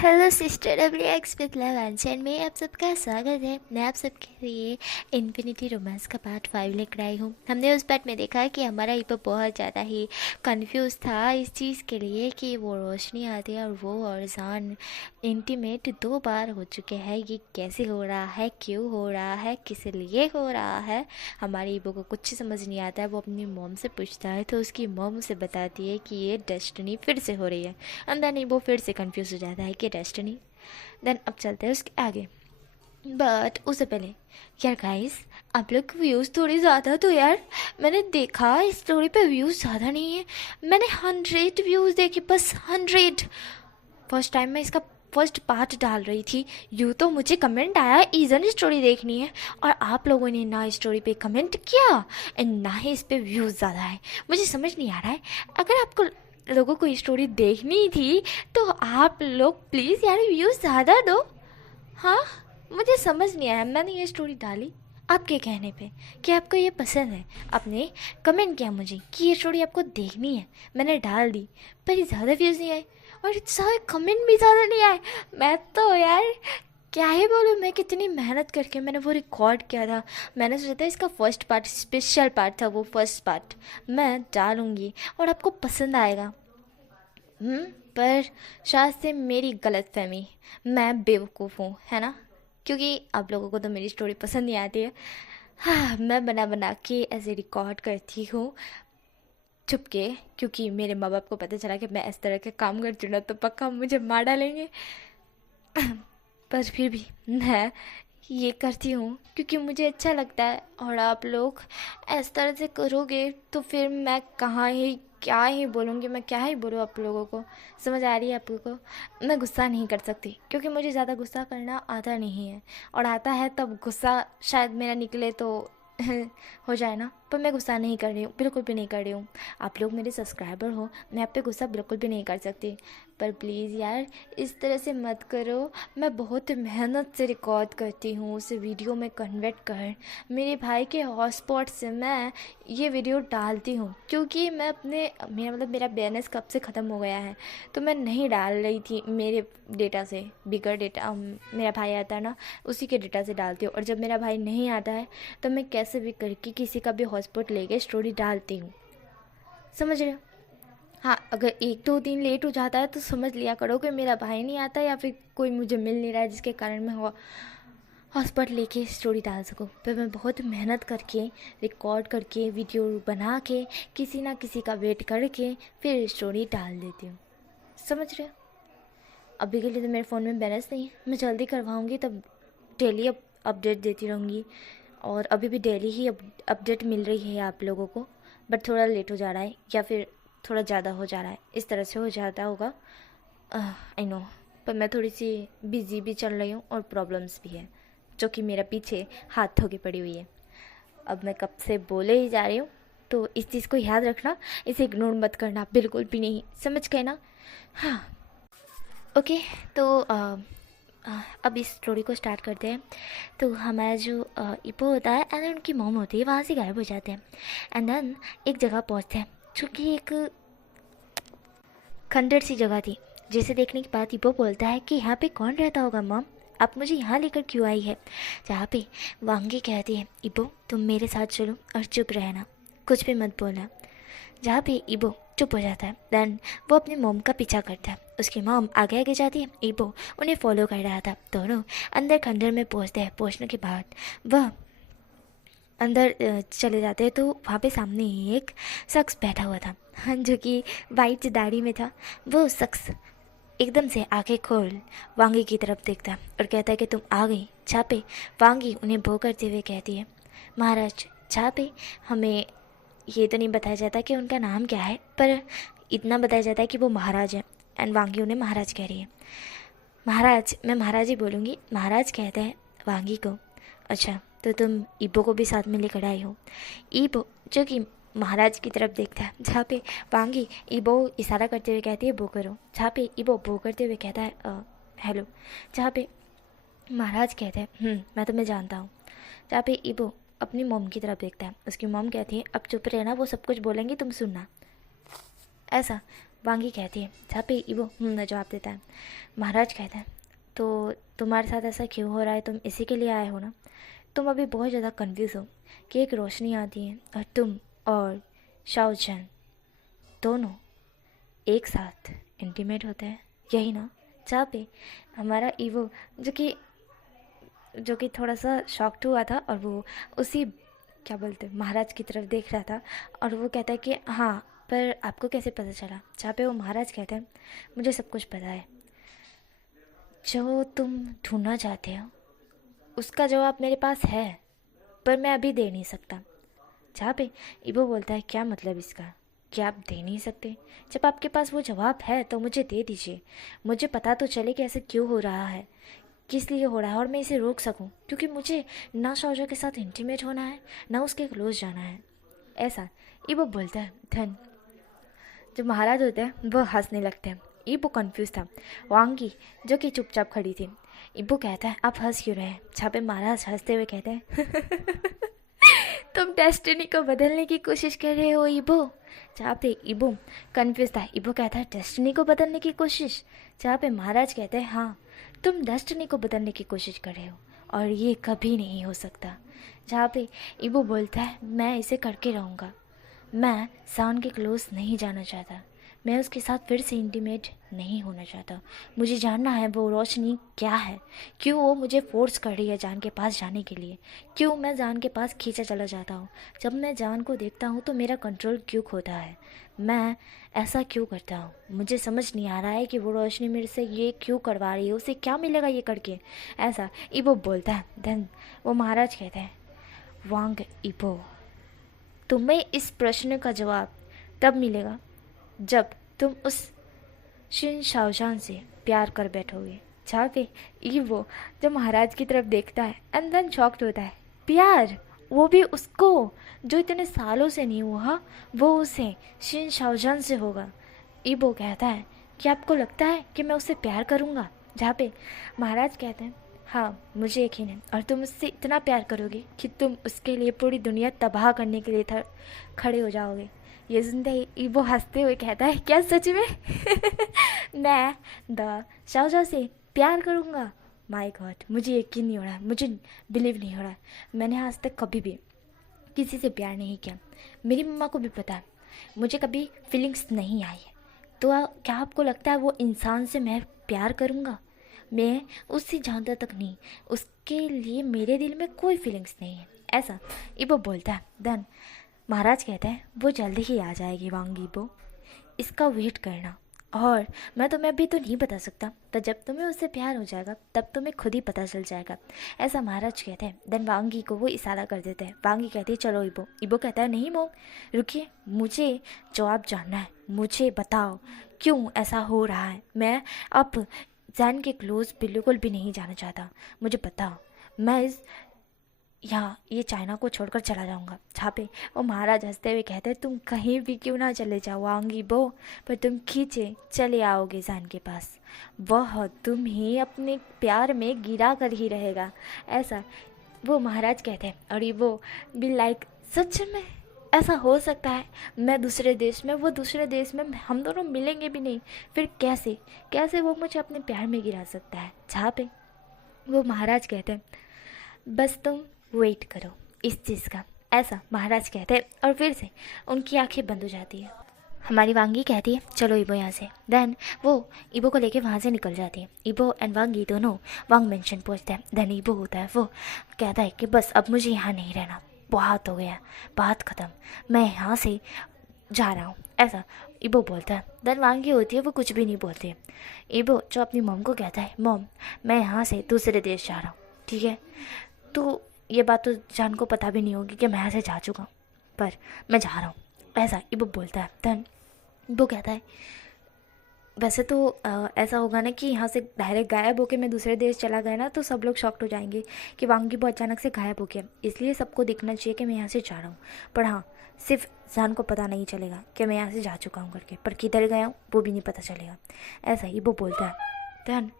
Hello sister W X with लवांचन में आप सबका स्वागत है। मैं आप सबके लिए इन्फिनिटी रोमांस का पार्ट 5 लेकर आई हूँ। हमने उस पार्ट में देखा कि हमारा ईपो बहुत ज़्यादा ही कंफ्यूज था इस चीज़ के लिए कि वो रोशनी आती है और वो और जान इंटीमेट 2 बार हो चुके हैं। ये कैसे हो रहा है, क्यों हो रहा है, किस लिए हो रहा है। हमारे ईपो को कुछ समझ नहीं आता है। वो अपनी मॉम से पूछता है तो उसकी मॉम उसे बताती है कि ये डेस्टिनी फिर से हो रही है। अंदर नहीं, वो फिर से कंफ्यूज हो जाता है कि डेस्टिनी। देन अब चलते हैं उसके आगे। बट उससे पहले यार गाइस, आप लोग व्यूज़ थोड़ी ज़्यादा तो यार, मैंने देखा इस स्टोरी पे व्यूज़ ज़्यादा नहीं है। मैंने 100 व्यूज़ देखे, बस 100। फर्स्ट टाइम मैं इसका फर्स्ट पार्ट डाल रही थी, यूँ तो मुझे कमेंट आया ईजन स्टोरी देखनी है, और आप लोगों ने ना इस स्टोरी पे कमेंट किया एंड ना ही इस पे व्यूज़ ज़्यादा है। मुझे समझ नहीं आ रहा है। अगर आपको लोगों को स्टोरी देखनी थी तो आप लोग प्लीज़ यार व्यूज़ ज़्यादा दो। हाँ, मुझे समझ नहीं आया। मैंने ये स्टोरी डाली आपके कहने पे कि आपको ये पसंद है। आपने कमेंट किया मुझे कि ये स्टोरी आपको देखनी है, मैंने डाल दी, पर ये ज़्यादा व्यूज़ नहीं आए और सारे कमेंट भी ज़्यादा नहीं आए। मैं तो यार क्या ही बोलूँ, मैं कितनी मेहनत करके मैंने वो रिकॉर्ड किया था। मैंने सोचा था इसका फर्स्ट पार्ट स्पेशल पार्ट था, वो फर्स्ट पार्ट मैं डालूँगी और आपको पसंद आएगा। पर शायद से मेरी गलतफहमी, मैं बेवकूफ़ हूँ, है ना, क्योंकि आप लोगों को तो मेरी स्टोरी पसंद नहीं आती है। हाँ, मैं बना बना के ऐसे रिकॉर्ड करती हूँ छुप के, क्योंकि मेरे माँ बाप को पता चला कि मैं इस तरह के काम करती हूँ ना तो पक्का मुझे मार डालेंगे। पर फिर भी मैं ये करती हूँ क्योंकि मुझे अच्छा लगता है, और आप लोग इस तरह से करोगे तो फिर मैं कहाँ ही क्या ही बोलूँगी, मैं क्या ही बोलूँ आप लोगों को। समझ आ रही है आप लोगों को? मैं गुस्सा नहीं कर सकती क्योंकि मुझे ज़्यादा गुस्सा करना आता नहीं है, और आता है तब गुस्सा शायद मेरा निकले तो हो जाए ना। पर मैं गुस्सा नहीं कर रही हूँ, बिल्कुल भी नहीं कर रही हूँ। आप लोग मेरे सब्सक्राइबर हो, मैं आप पे गुस्सा बिल्कुल भी नहीं कर सकती। पर प्लीज़ यार इस तरह से मत करो। मैं बहुत मेहनत से रिकॉर्ड करती हूँ, उसे वीडियो में कन्वर्ट कर मेरे भाई के हॉटस्पॉट से मैं ये वीडियो डालती हूँ, क्योंकि मैं अपने मेरा बैलेंस कब से ख़त्म हो गया है तो मैं नहीं डाल रही थी मेरे डेटा से। बिगर डेटा मेरा भाई आता है ना, उसी के डेटा से डालती हूँ, और जब मेरा भाई नहीं आता है तो मैं कैसे भी करके किसी का भी हॉटस्पॉट लेके स्टोरी डालती हूँ। समझ रहे हो? हाँ, अगर 1 2 दिन लेट हो जाता है तो समझ लिया करो कि मेरा भाई नहीं आता या फिर कोई मुझे मिल नहीं रहा है जिसके कारण मैं हॉटस्पॉट लेके स्टोरी डाल सकूँ। पर मैं बहुत मेहनत करके रिकॉर्ड करके वीडियो बना के किसी ना किसी का वेट करके फिर स्टोरी डाल देती हूँ। समझ रहे हो? अभी के लिए तो मेरे फ़ोन में बैलेंस नहीं है, मैं जल्दी करवाऊँगी तब डेली अपडेट देती रहूँगी, और अभी भी डेली ही अपडेट मिल रही है आप लोगों को। बट थोड़ा लेट हो जा रहा है या फिर थोड़ा ज़्यादा हो जा रहा है, इस तरह से हो जाता होगा। I know. पर मैं थोड़ी सी बिज़ी भी चल रही हूँ और प्रॉब्लम्स भी है जो कि मेरा पीछे हाथ धो के पड़ी हुई है। अब मैं कब से बोले ही जा रही हूँ, तो इस चीज़ को याद रखना, इसे इग्नोर मत करना बिल्कुल भी नहीं। समझ गए ना? हाँ, ओके। तो अब इस स्टोरी को स्टार्ट करते हैं। तो हमारा जो इपो होता है एंड उनकी मॉम होती है वहाँ से गायब हो जाते हैं, एंड देन एक जगह पहुँचते हैं जो कि एक खंडर सी जगह थी, जिसे देखने के बाद इपो बोलता है कि यहाँ पे कौन रहता होगा मॉम, आप मुझे यहाँ लेकर क्यों आई है। जहाँ पे वांगी कहती है इबो तुम मेरे साथ चलो और चुप रहना, कुछ भी मत बोलना। जहाँ पे इबो चुप हो जाता है, देन वो अपनी मोम का पीछा करता है। उसकी मोम आगे आगे जाती है, इबो उन्हें फॉलो कर रहा था। दोनों अंदर खंडर में पहुँचते हैं। पहुँचने के बाद वह अंदर चले जाते हैं तो वहाँ पे सामने ही एक शख्स बैठा हुआ था, जो कि वाइट दाढ़ी में था। वो शख्स एकदम से आंखें खोल वांगी की तरफ देखता है और कहता है कि तुम आ गई। जहाँ पे वांगी उन्हें भो करते हुए कहती है महाराज। जहाँ पे हमें ये तो नहीं बताया जाता कि उनका नाम क्या है, पर इतना बताया जाता है कि वो महाराज है, एंड वांगी उन्हें महाराज कह रही है। महाराज, मैं महाराज ही बोलूँगी। महाराज कहते हैं वांगी को, अच्छा तो तुम ईबो को भी साथ में लेकर आई हो। ईबो जो कि महाराज की तरफ देखता है, जहाँ पे वांगी ईबो इशारा करते हुए कहती है बो करो। जहाँ पे ईबो बो करते हुए कहता है हेलो। जहाँ पे महाराज कहते हैं मैं तुम्हें जानता हूँ। जहाँ पे ईबो अपनी मॉम की तरफ देखता है, उसकी मॉम कहती है अब चुप रहना, वो सब कुछ बोलेंगी तुम सुनना। ऐसा वांगी कहती है जहाँ पे इबो जवाब देता है। महाराज कहता है तो तुम्हारे साथ ऐसा क्यों हो रहा है, तुम इसी के लिए आए हो ना। तुम अभी बहुत ज़्यादा कंफ्यूज हो कि एक रोशनी आती है और तुम और शाओचैन दोनों एक साथ इंटीमेट होते हैं, यही ना। जहाँ पे हमारा ईवो जो कि थोड़ा सा शॉक्ड हुआ था और वो उसी क्या बोलते हैं महाराज की तरफ देख रहा था, और वो कहता है कि हाँ पर आपको कैसे पता चला। जहाँ पे वो महाराज कहते हैं मुझे सब कुछ पता है, जो तुम ढूंढना चाहते हो उसका जवाब मेरे पास है, पर मैं अभी दे नहीं सकता। जहाँ पे इबो बोलता है क्या मतलब इसका, कि आप दे नहीं सकते। जब आपके पास वो जवाब है तो मुझे दे दीजिए, मुझे पता तो चले कि ऐसा क्यों हो रहा है, किस लिए हो रहा है, और मैं इसे रोक सकूं, क्योंकि मुझे ना शाओजो के साथ इंटीमेट होना है ना उसके क्लोज जाना है। ऐसा इबो बोलता है। धन जो महाराज होते हैं वो हंसने लगते हैं। इबो कंफ्यूज था। वांगी जो कि चुपचाप खड़ी थी, इबो कहता है आप हंस क्यों रहे हैं। छापे महाराज हंसते हुए कहते हैं तुम डेस्टिनी को बदलने की कोशिश कर रहे हो इबो। जहाँ पे इबो कंफ्यूज था। इबो कहता है डेस्टिनी को बदलने की कोशिश। जहाँ पे महाराज कहते हैं हाँ तुम डेस्टिनी को बदलने की कोशिश कर रहे हो और ये कभी नहीं हो सकता। जहाँ पे इबो बोलता है मैं इसे करके रहूँगा, मैं सान के क्लोज नहीं जाना चाहता, मैं उसके साथ फिर से इंटीमेट नहीं होना चाहता। मुझे जानना है वो रोशनी क्या है, क्यों वो मुझे फोर्स कर रही है जान के पास जाने के लिए, क्यों मैं जान के पास खींचा चला जाता हूँ। जब मैं जान को देखता हूँ तो मेरा कंट्रोल क्यों खोता है, मैं ऐसा क्यों करता हूँ। मुझे समझ नहीं आ रहा है कि वो रोशनी मेरे से ये क्यों करवा रही है, उसे क्या मिलेगा ये करके। ऐसा इबो बोलता है। देन वो महाराज कहते हैं वांग इबो, तुम्हें इस प्रश्न का जवाब तब मिलेगा जब तुम उस शिन शाओजान से प्यार कर बैठोगे। जहाँ पे वो जब महाराज की तरफ देखता है एंड देन शॉक्ड होता है। प्यार, वो भी उसको जो इतने सालों से नहीं हुआ, वो उसे शिन शाओजान से होगा। इबो कहता है कि आपको लगता है कि मैं उससे प्यार करूँगा। जहाँ पे महाराज कहते हैं हाँ मुझे यकीन है, और तुम उससे इतना प्यार करोगे कि तुम उसके लिए पूरी दुनिया तबाह करने के लिए खड़े हो जाओगे। ये सुनते ही इबो हंसते हुए कहता है क्या सच में मैं द शाओजो से प्यार करूँगा। माय गॉड, मुझे यकीन नहीं हो रहा है, मुझे बिलीव नहीं हो रहा है। मैंने आज तक कभी भी किसी से प्यार नहीं किया, मेरी मम्मा को भी पता है, मुझे कभी फीलिंग्स नहीं आई है। तो क्या आपको लगता है वो इंसान से मैं प्यार करूँगा? मैं उससे ज़्यादा तक नहीं, उसके लिए मेरे दिल में कोई फीलिंग्स नहीं है। ऐसा इबो बोलता है। देन महाराज कहते हैं वो जल्दी ही आ जाएगी वांगी इबो, इसका वेट करना, और मैं तुम्हें अभी तो नहीं बता सकता, पर जब तुम्हें उससे प्यार हो जाएगा तब तुम्हें खुद ही पता चल जाएगा। ऐसा महाराज कहते हैं। देन वांगी को वो इशारा कर देते हैं। वांगी कहती है चलो इबो। इबो कहता है नहीं मो, रुकिए, मुझे जवाब जानना है, मुझे बताओ क्यों ऐसा हो रहा है। मैं अब जैन के क्लोज बिल्कुल भी नहीं जाना चाहता, मुझे बताओ, मैं इस यहाँ ये चाइना को छोड़कर चला जाऊँगा। जहाँ पे वो महाराज हंसते हुए कहते हैं तुम कहीं भी क्यों ना चले जाओ वांगी बो, पर तुम खींचे चले आओगे जैन के पास, वह तुम ही अपने प्यार में गिरा कर ही रहेगा। ऐसा वो महाराज कहते हैं। और ये वो भी लाइक सच में ऐसा हो सकता है, मैं दूसरे देश में, वो दूसरे देश में, हम दोनों मिलेंगे भी नहीं, फिर कैसे कैसे वो मुझे अपने प्यार में गिरा सकता है। जहाँ पे वो महाराज कहते हैं बस तुम वेट करो इस चीज़ का। ऐसा महाराज कहते हैं और फिर से उनकी आंखें बंद हो जाती है। हमारी वांगी कहती है चलो इबो यहाँ से। देन वो इबो को लेके वहाँ से निकल जाती है। इबो एंड वांगी दोनों वांग मेंशन पहुँचते हैं। देन इबो होता है, वो कहता है कि बस अब मुझे यहाँ नहीं रहना, बहुत हो गया, बात ख़त्म, मैं यहाँ से जा रहा हूँ। ऐसा इबो बोलता है। देन वांगी होती है वो कुछ भी नहीं बोलती है। इबो जो अपनी मॉम को कहता है मॉम मैं यहाँ से दूसरे देश जा रहा हूँ, ठीक है, तो ये बात तो जान को पता भी नहीं होगी कि मैं यहाँ से जा चुका हूँ, पर मैं जा रहा हूँ। ऐसा इबो बोलता है। देन इबो कहता है वैसे तो ऐसा होगा ना कि यहाँ से डायरेक्ट गायब होके मैं दूसरे देश चला गया ना तो सब लोग शॉक्ड हो जाएंगे कि वांगी बहुत अचानक से गायब हो गया, इसलिए सबको दिखना चाहिए कि मैं यहाँ से जा रहा हूँ। पर हाँ, सिर्फ जान को पता नहीं चलेगा कि मैं यहाँ से जा चुका हूँ करके, पर किधर गया हूँ वो भी नहीं पता चलेगा। ऐसा ही वो बोलता है। देन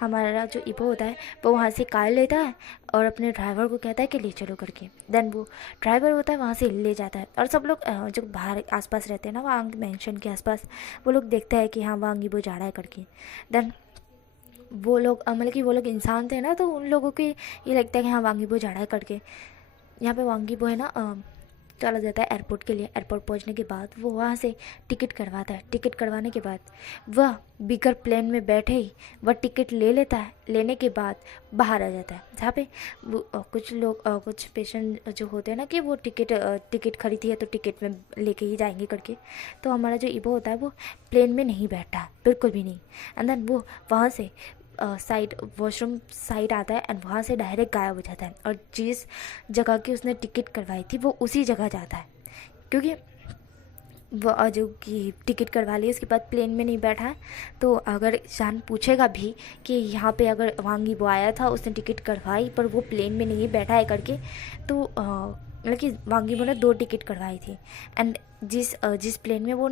हमारा जो ईबो होता है वो वहाँ से कार लेता है और अपने ड्राइवर को कहता है कि ले चलो करके। देन वो ड्राइवर होता है वहाँ से ले जाता है और सब लोग जो बाहर आसपास रहते हैं ना वहाँ मेंशन के आसपास, वो लोग देखते हैं कि हाँ वहाँ ईबो जा रहा है करके। देन वो लोग मतलब कि वो लोग इंसान थे ना, तो उन लोगों को ये लगता है कि हाँ वांगीबो जा रहा है करके। यहाँ पे वांगीबो है ना चला जाता है एयरपोर्ट के लिए। एयरपोर्ट पहुँचने के बाद वो वहाँ से टिकट करवाता है। टिकट करवाने के बाद वह बिगर प्लेन में बैठे ही वह टिकट ले लेता है। लेने के बाद बाहर आ जाता है, जहाँ पे वो कुछ लोग कुछ पेशेंट जो होते हैं ना कि वो टिकट खरीदी है तो टिकट में लेके ही जाएंगे करके। तो हमारा जो ईबो होता है वो प्लेन में नहीं बैठा है, बिल्कुल भी नहीं। एंड देन वो वहाँ से साइड वॉशरूम साइड आता है एंड वहाँ से डायरेक्ट गायब हो जाता है। और जिस जगह की उसने टिकट करवाई थी वो उसी जगह जाता है, क्योंकि वो जो कि टिकट करवा ली उसके बाद प्लेन में नहीं बैठा है। तो अगर इंसान पूछेगा भी कि यहाँ पे अगर वांगीबो आया था, उसने टिकट करवाई पर वो प्लेन में नहीं बैठा है करके, तो मतलब कि वांगीबो ने 2 टिकट करवाई थी एंड जिस प्लेन में वो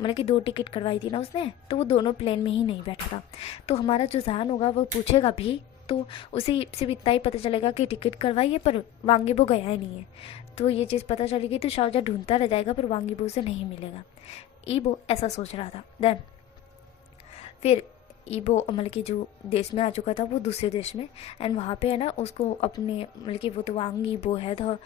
मतलब कि 2 टिकट करवाई थी ना उसने, तो वो दोनों प्लेन में ही नहीं बैठा था। तो हमारा जो जहान होगा वो पूछेगा भी तो उसे सिर्फ इतना ही पता चलेगा कि टिकट करवाई है पर वांगीबो गया ही नहीं है। तो ये चीज़ पता चलेगी तो शाओजा ढूंढता रह जाएगा पर वांगीबो से नहीं मिलेगा। ईबो ऐसा सोच रहा था। देन फिर ईबो मतलब कि जो देश में आ चुका था वो दूसरे देश में, एंड वहाँ पे है ना उसको अपने मतलब कि वो तो वांगीबो है तो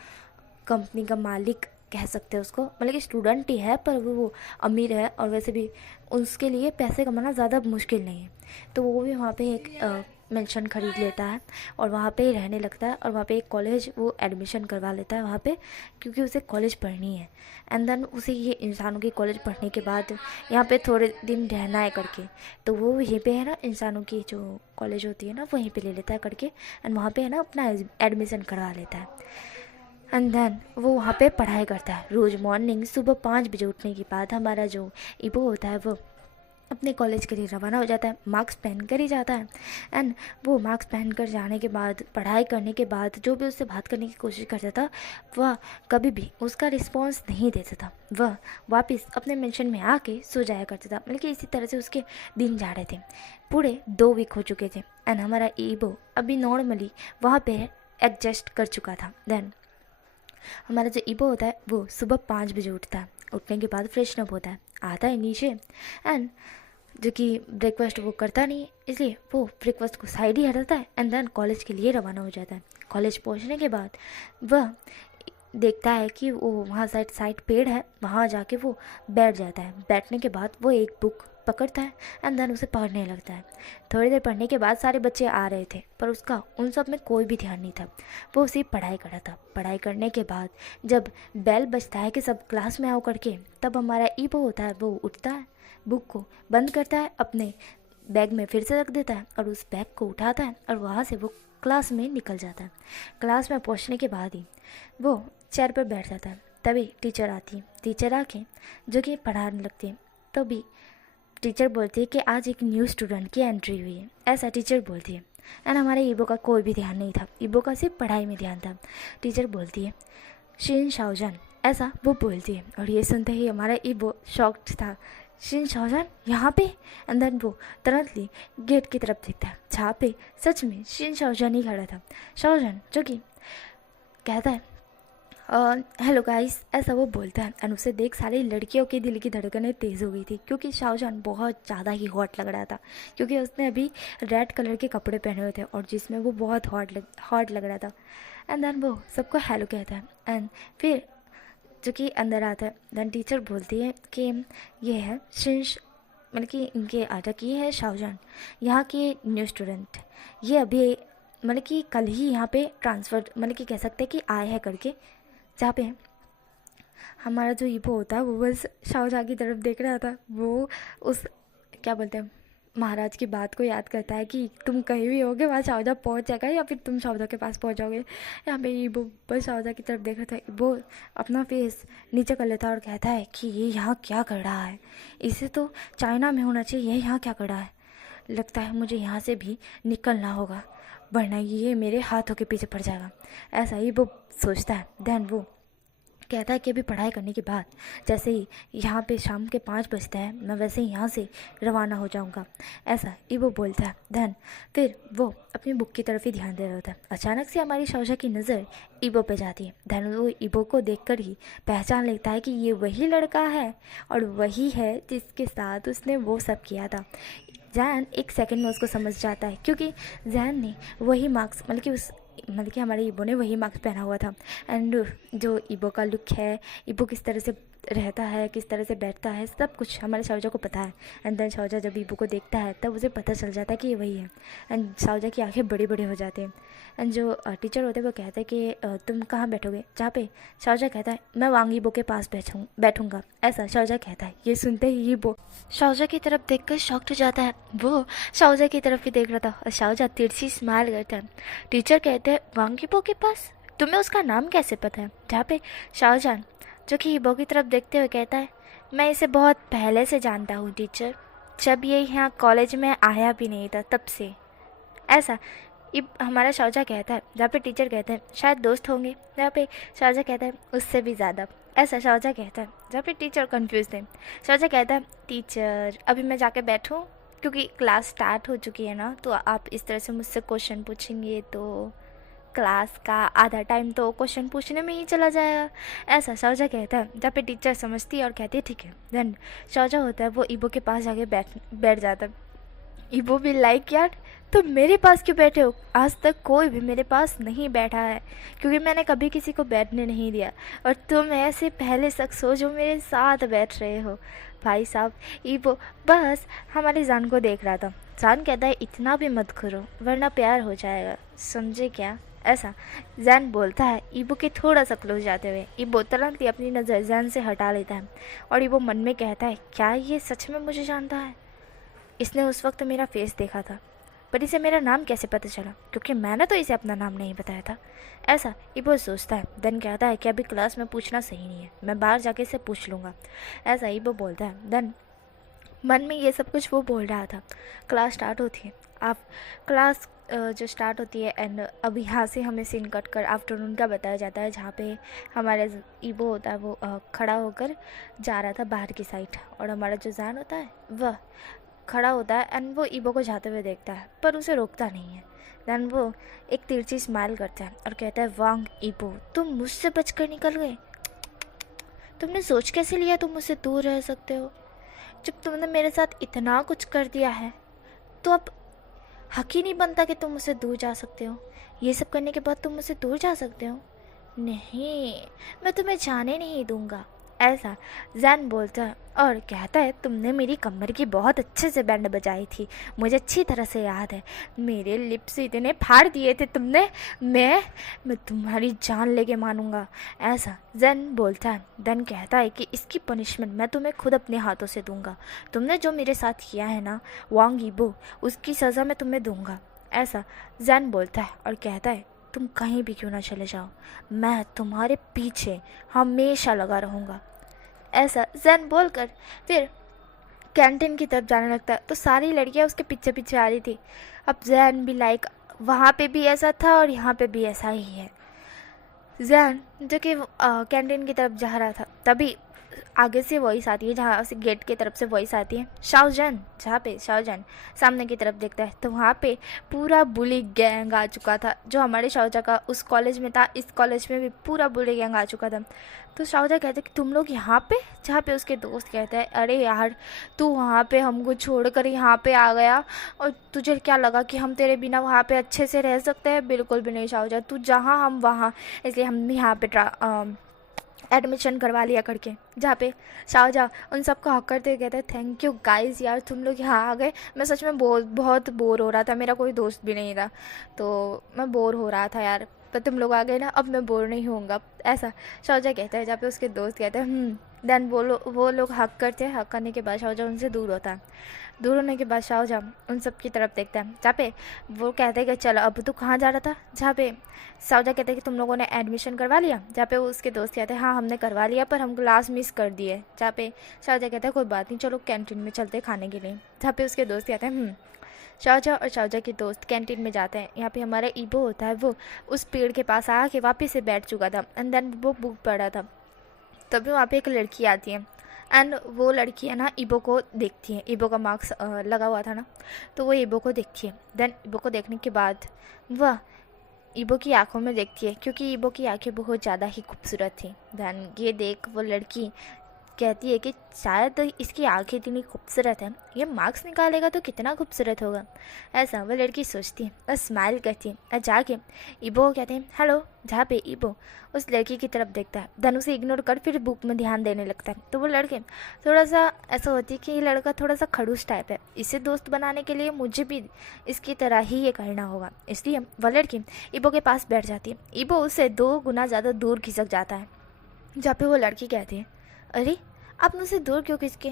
कंपनी का मालिक कह सकते हैं उसको, मतलब कि स्टूडेंट ही है पर वो अमीर है और वैसे भी उसके लिए पैसे कमाना ज़्यादा मुश्किल नहीं है। तो वो भी वहाँ पे एक मेंशन खरीद लेता है और वहाँ पे ही रहने लगता है और वहाँ पे एक कॉलेज वो एडमिशन करवा लेता है वहाँ पे, क्योंकि उसे कॉलेज पढ़नी है। एंड देन उसे ये इंसानों की कॉलेज पढ़ने के बाद यहाँ पे थोड़े दिन रहना है करके, तो वो यहीं पे है ना इंसानों की जो कॉलेज होती है ना वहीं पे ले लेता है करके एंड वहाँ पे है ना अपना एडमिशन करवा लेता है। एंड देन वो वहाँ पे पढ़ाई करता है रोज़ मॉर्निंग सुबह 5 बजे उठने के बाद। हमारा जो ईबो होता है वो अपने कॉलेज के लिए रवाना हो जाता है, मार्क्स पहन कर ही जाता है। एंड वो मार्क्स पहन कर जाने के बाद पढ़ाई करने के बाद जो भी उससे बात करने की कोशिश करता था वह कभी भी उसका रिस्पॉन्स नहीं देता था। वह वापस अपने मेंशन में आके सो जाया करता था। मतलब कि इसी तरह से उसके दिन जा रहे थे। पूरे 2 वीक हो चुके थे एंड हमारा ईबो अभी नॉर्मली वहाँ पे एडजस्ट कर चुका था। देन हमारा जो ईबो होता है वो सुबह 5 बजे उठता है। उठने के बाद फ्रेशन अप होता है, आता है नीचे एंड जो कि ब्रेकफास्ट वो करता नहीं है, इसलिए वो ब्रेकफास्ट को साइड ही हटाता है एंड देन कॉलेज के लिए रवाना हो जाता है। कॉलेज पहुंचने के बाद वह देखता है कि वो वहाँ साइड पेड़ है, वहाँ जाके वो बैठ जाता है। बैठने के बाद वो एक बुक पकड़ता है एंड देन उसे पढ़ने लगता है। थोड़ी देर पढ़ने के बाद सारे बच्चे आ रहे थे पर उसका उन सब में कोई भी ध्यान नहीं था, वो उसी पढ़ाई कर रहा था। पढ़ाई करने के बाद जब बेल बजता है कि सब क्लास में आओ करके, तब हमारा ईबो होता है वो उठता है, बुक को बंद करता है, अपने बैग में फिर से रख देता है और उस बैग को उठाता है और वहाँ से वो क्लास में निकल जाता है। क्लास में पहुँचने के बाद ही वो चेयर पर बैठ जाता है। तभी टीचर आती है। टीचर आके जो कि पढ़ाने लगती है, तभी टीचर बोलती है कि आज एक न्यू स्टूडेंट की एंट्री हुई है, ऐसा टीचर बोलती है। एंड हमारे ईबो का कोई भी ध्यान नहीं था, ईबो का सिर्फ पढ़ाई में ध्यान था। टीचर बोलती है शिन शाओजन, ऐसा वो बोलती है और ये सुनते ही हमारा ईबो शॉक्ड था। शिन शाओजन यहाँ पे? एंड देन वो तुरंतली गेट की तरफ देखता है, जहाँ पे सच में शिन शाओजन ही खड़ा था। शाओजन जो कि कहता है हेलो गाइस, ऐसा वो बोलता है एंड उसे देख सारी लड़कियों की दिल की धड़कनें तेज़ हो गई थी, क्योंकि शाओजन बहुत ज़्यादा ही हॉट लग रहा था, क्योंकि उसने अभी रेड कलर के कपड़े पहने हुए थे और जिसमें वो बहुत हॉट लग रहा था। एंड देन वो सबको हेलो कहता है एंड फिर जो कि अंदर आता है। देन टीचर बोलती है कि ये है शिंश, मतलब कि इनके आटा की है शाओजन, यहाँ की न्यू स्टूडेंट, ये अभी मतलब कि कल ही यहाँ पे ट्रांसफ़र मतलब कि कह सकते हैं कि आए हैं करके। जहाँ पे हमारा जो ईबो होता है वो बस शाओजा की तरफ देख रहा था। वो उस क्या बोलते हैं महाराज की बात को याद करता है कि तुम कहीं भी होगे वहाँ शाओजा पहुँच जाएगा या फिर तुम शाओजा के पास पहुँच जाओगे। यहाँ पे ईबो बस शाओजा की तरफ देख रहा था। वो अपना फेस नीचे कर लेता है और कहता है कि ये यहाँ क्या कर रहा है, इसे तो चाइना में होना चाहिए, ये यहाँ क्या कर रहा है। लगता है मुझे यहाँ से भी निकलना होगा वरना ये मेरे हाथों के पीछे पड़ जाएगा, ऐसा ही वो सोचता है। देन वो कहता है कि अभी पढ़ाई करने के बाद जैसे ही यहाँ पे शाम के 5 बजते हैं मैं वैसे ही यहाँ से रवाना हो जाऊँगा, ऐसा ईबो बोलता है। धन फिर वो अपनी बुक की तरफ ही ध्यान दे रहा होता है। अचानक से हमारी शौजा की नज़र ईबो पे जाती है। धन वो ईबो को देखकर ही पहचान लेता है कि ये वही लड़का है और वही है जिसके साथ उसने वो सब किया था। जैन एक सेकंड में उसको समझ जाता है, क्योंकि जैन ने वही मार्क्स मतलब कि हमारे ईबो ने वही मार्क्स पहना हुआ था। एंड जो ईबो का लुक है, ईबो किस तरह से रहता है, किस तरह से बैठता है, सब कुछ हमारे शावजा को पता है। एंड देन शावजा जब ईबो को देखता है तब उसे पता चल जाता है कि ये वही है। एंड शावजा की आंखें बड़ी बड़ी हो जाती हैं। एंड जो टीचर होते हैं वो कहते हैं कि तुम कहाँ बैठोगे, जहाँ पे शावजा कहता है मैं वांग ईबो के पास बैठूंगा, ऐसा शावजा कहता है। ये सुनते ही ईबो शावजा की तरफ देखकर शॉक्ड हो जाता है। वो शावजा की तरफ ही देख रहा था और शावजा तिरछी स्माइल करता है। टीचर कहते हैं वांग ईबो के पास, तुम्हें उसका नाम कैसे पता है? जहाँ पे शाहजहान जो कि ईबो की तरफ देखते हुए कहता है मैं इसे बहुत पहले से जानता हूँ टीचर, जब ये यहाँ कॉलेज में आया भी नहीं था तब से, ऐसा हमारा शाहजहां कहता है। जहाँ पे टीचर कहते हैं शायद दोस्त होंगे, जहाँ पे शाहजहां कहता है उससे भी ज़्यादा, ऐसा शाहजहां कहता है। जहाँ पे टीचर कंफ्यूज थे। शाहजहां कहता है टीचर अभी मैं जाके बैठूँ, क्योंकि क्लास स्टार्ट हो चुकी है ना, तो आप इस तरह से मुझसे क्वेश्चन पूछेंगे तो क्लास का आधा टाइम तो क्वेश्चन पूछने में ही चला जाएगा, ऐसा शाहजहां कहता है। जहाँ पे टीचर समझती है और कहती है ठीक है। देन शाहजहां होता है वो ईबो के पास जाके बैठ जाता है। ईबो भी लाइक यार तुम मेरे पास क्यों बैठे हो, आज तक कोई भी मेरे पास नहीं बैठा है, क्योंकि मैंने कभी किसी को बैठने नहीं दिया, और तुम ऐसे पहले शख्स हो जो मेरे साथ बैठ रहे हो। भाई साहब ईबो बस हमारी जान को देख रहा था। जान कहता है इतना भी मत करो वरना प्यार हो जाएगा, समझे क्या, ऐसा जैन बोलता है ईबो के थोड़ा सा क्लोज जाते हुए। ईबो तुरंत ही अपनी नज़र जैन से हटा लेता है और ईबो मन में कहता है क्या ये सच में मुझे जानता है? इसने उस वक्त मेरा फेस देखा था, पर इसे मेरा नाम कैसे पता चला, क्योंकि मैंने तो इसे अपना नाम नहीं बताया था, ऐसा ईबो सोचता है। देन कहता है कि अभी क्लास में पूछना सही नहीं है, मैं बाहर जाके इसे पूछ लूँगा, ऐसा ईबो बोलता है। देन मन में ये सब कुछ वो बोल रहा था। क्लास स्टार्ट होती है। आप क्लास जो स्टार्ट होती है एंड अब यहाँ से हमें सीन कट कर आफ्टरनून का बताया जाता है, जहाँ पे हमारा ईबो होता है वो खड़ा होकर जा रहा था बाहर की साइड, और हमारा जो जैन होता है वह खड़ा होता है एंड वो ईबो को जाते हुए देखता है पर उसे रोकता नहीं है। देन वो एक तिरछी स्माइल करता है और कहता है वांग ईबो तुम मुझसे बचकर निकल गए, तुमने सोच कैसे लिया तुम मुझसे दूर रह सकते हो? जब तुमने मेरे साथ इतना कुछ कर दिया है तो अब हक ही नहीं बनता कि तुम मुझसे दूर जा सकते हो। ये सब करने के बाद तुम मुझसे दूर जा सकते हो? नहीं, मैं तुम्हें जाने नहीं दूंगा, ऐसा जैन बोलता है और कहता है तुमने मेरी कमर की बहुत अच्छे से बैंड बजाई थी, मुझे अच्छी तरह से याद है, मेरे लिप्स इतने फाड़ दिए थे तुमने, मैं तुम्हारी जान लेके मानूंगा, ऐसा जैन बोलता है। देन कहता है कि इसकी पनिशमेंट मैं तुम्हें खुद अपने हाथों से दूंगा, तुमने जो मेरे साथ किया है ना वांग ईबो, उसकी सज़ा मैं तुम्हें दूंगा, ऐसा जैन बोलता है और कहता है तुम कहीं भी क्यों ना चले जाओ, मैं तुम्हारे पीछे हमेशा लगा रहूँगा, ऐसा जैन बोलकर फिर कैंटीन की तरफ जाने लगता है। तो सारी लड़कियां उसके पीछे पीछे आ रही थी। अब जैन भी लाइक वहाँ पे भी ऐसा था और यहाँ पे भी ऐसा ही है। जैन जो कि कैंटीन की तरफ जा रहा था, तभी आगे से वॉइस आती है, जहाँ से गेट की तरफ से वॉइस आती है शाहजहान, जहाँ पे शाहजहान सामने की तरफ देखता है तो वहाँ पे पूरा बुली गैंग आ चुका था। जो हमारे शाहजहां का उस कॉलेज में था, इस कॉलेज में भी पूरा बुली गैंग आ चुका था। तो शाहजहां कहते कि तुम लोग यहाँ पे, जहाँ पे उसके दोस्त कहते हैं अरे यार तू वहाँ पे हमको छोड़कर यहाँ पे आ गया और तुझे क्या लगा कि हम तेरे बिना वहाँ पे अच्छे से रह सकते हैं? बिल्कुल भी नहीं शाहजहां, तू जहाँ हम वहाँ, इसलिए हम यहाँ पे एडमिशन करवा लिया करके। जहाँ पे शाहजहां उन सबको हक करते हुए कहते हैं थैंक यू गाइस, यार तुम लोग यहाँ आ गए, मैं सच में बहुत बोर हो रहा था, मेरा कोई दोस्त भी नहीं था तो मैं बोर हो रहा था यार, पर तुम लोग आ गए ना, अब मैं बोर नहीं होऊंगा, ऐसा शाहजहां कहता है। जहाँ पे उसके दोस्त कहते हैं देन वो लोग हक करते हैं। हक करने के बाद शाहजहां उनसे दूर होता है। दूर होने के बाद शाहजहां उन सब की तरफ देखता है। जहाँ पे वो कहते हैं कि चलो अब तू कहाँ जा रहा था? जहाँ पे शाहजहां कहते हैं कि तुम लोगों ने एडमिशन करवा लिया? जहाँ पे उसके दोस्त कहते हैं हाँ हमने करवा लिया पर हम क्लास मिस कर दिए। जहाँ पे शाहजहां कहता है कोई बात नहीं, चलो कैंटीन में चलते खाने के लिए। जहाँ पे उसके दोस्त कहते हैं शाहजहां और शाहजहां के दोस्त कैंटीन में जाते हैं। यहाँ पे हमारा ईबो होता है वो उस पेड़ के पास आके वापस से बैठ चुका था एंड देन वो बुक पढ़ रहा था। तभी वहाँ पे एक लड़की आती है एंड वो लड़की है ना ईबो को देखती है। ईबो का मार्क्स लगा हुआ था ना, तो वो ईबो को देखती है। देन ईबो को देखने के बाद वह ईबो की आंखों में देखती है, क्योंकि ईबो की आंखें बहुत ज़्यादा ही खूबसूरत थी। देन ये देख वो लड़की कहती है कि शायद इसकी आंखें इतनी खूबसूरत है, ये मार्क्स निकालेगा तो कितना खूबसूरत होगा। ऐसा वो लड़की सोचती है और स्माइल करती है और जाके ईबो को कहते हैं हेलो। जहाँ पे ईबो उस लड़की की तरफ देखता है, देन उसे इग्नोर कर फिर बुक में ध्यान देने लगता है। तो वो लड़के थोड़ा सा ऐसा होती है कि ये लड़का थोड़ा सा खड़ूस टाइप है, इसे दोस्त बनाने के लिए मुझे भी इसकी तरह ही ये करना होगा। इसलिए वह लड़की ईबो के पास बैठ जाती है। ईबो उससे 2 गुना ज़्यादा दूर खिसक जाता है। जहाँ पे वो लड़की कहती है अरे आप मुझसे दूर क्यों खिसके,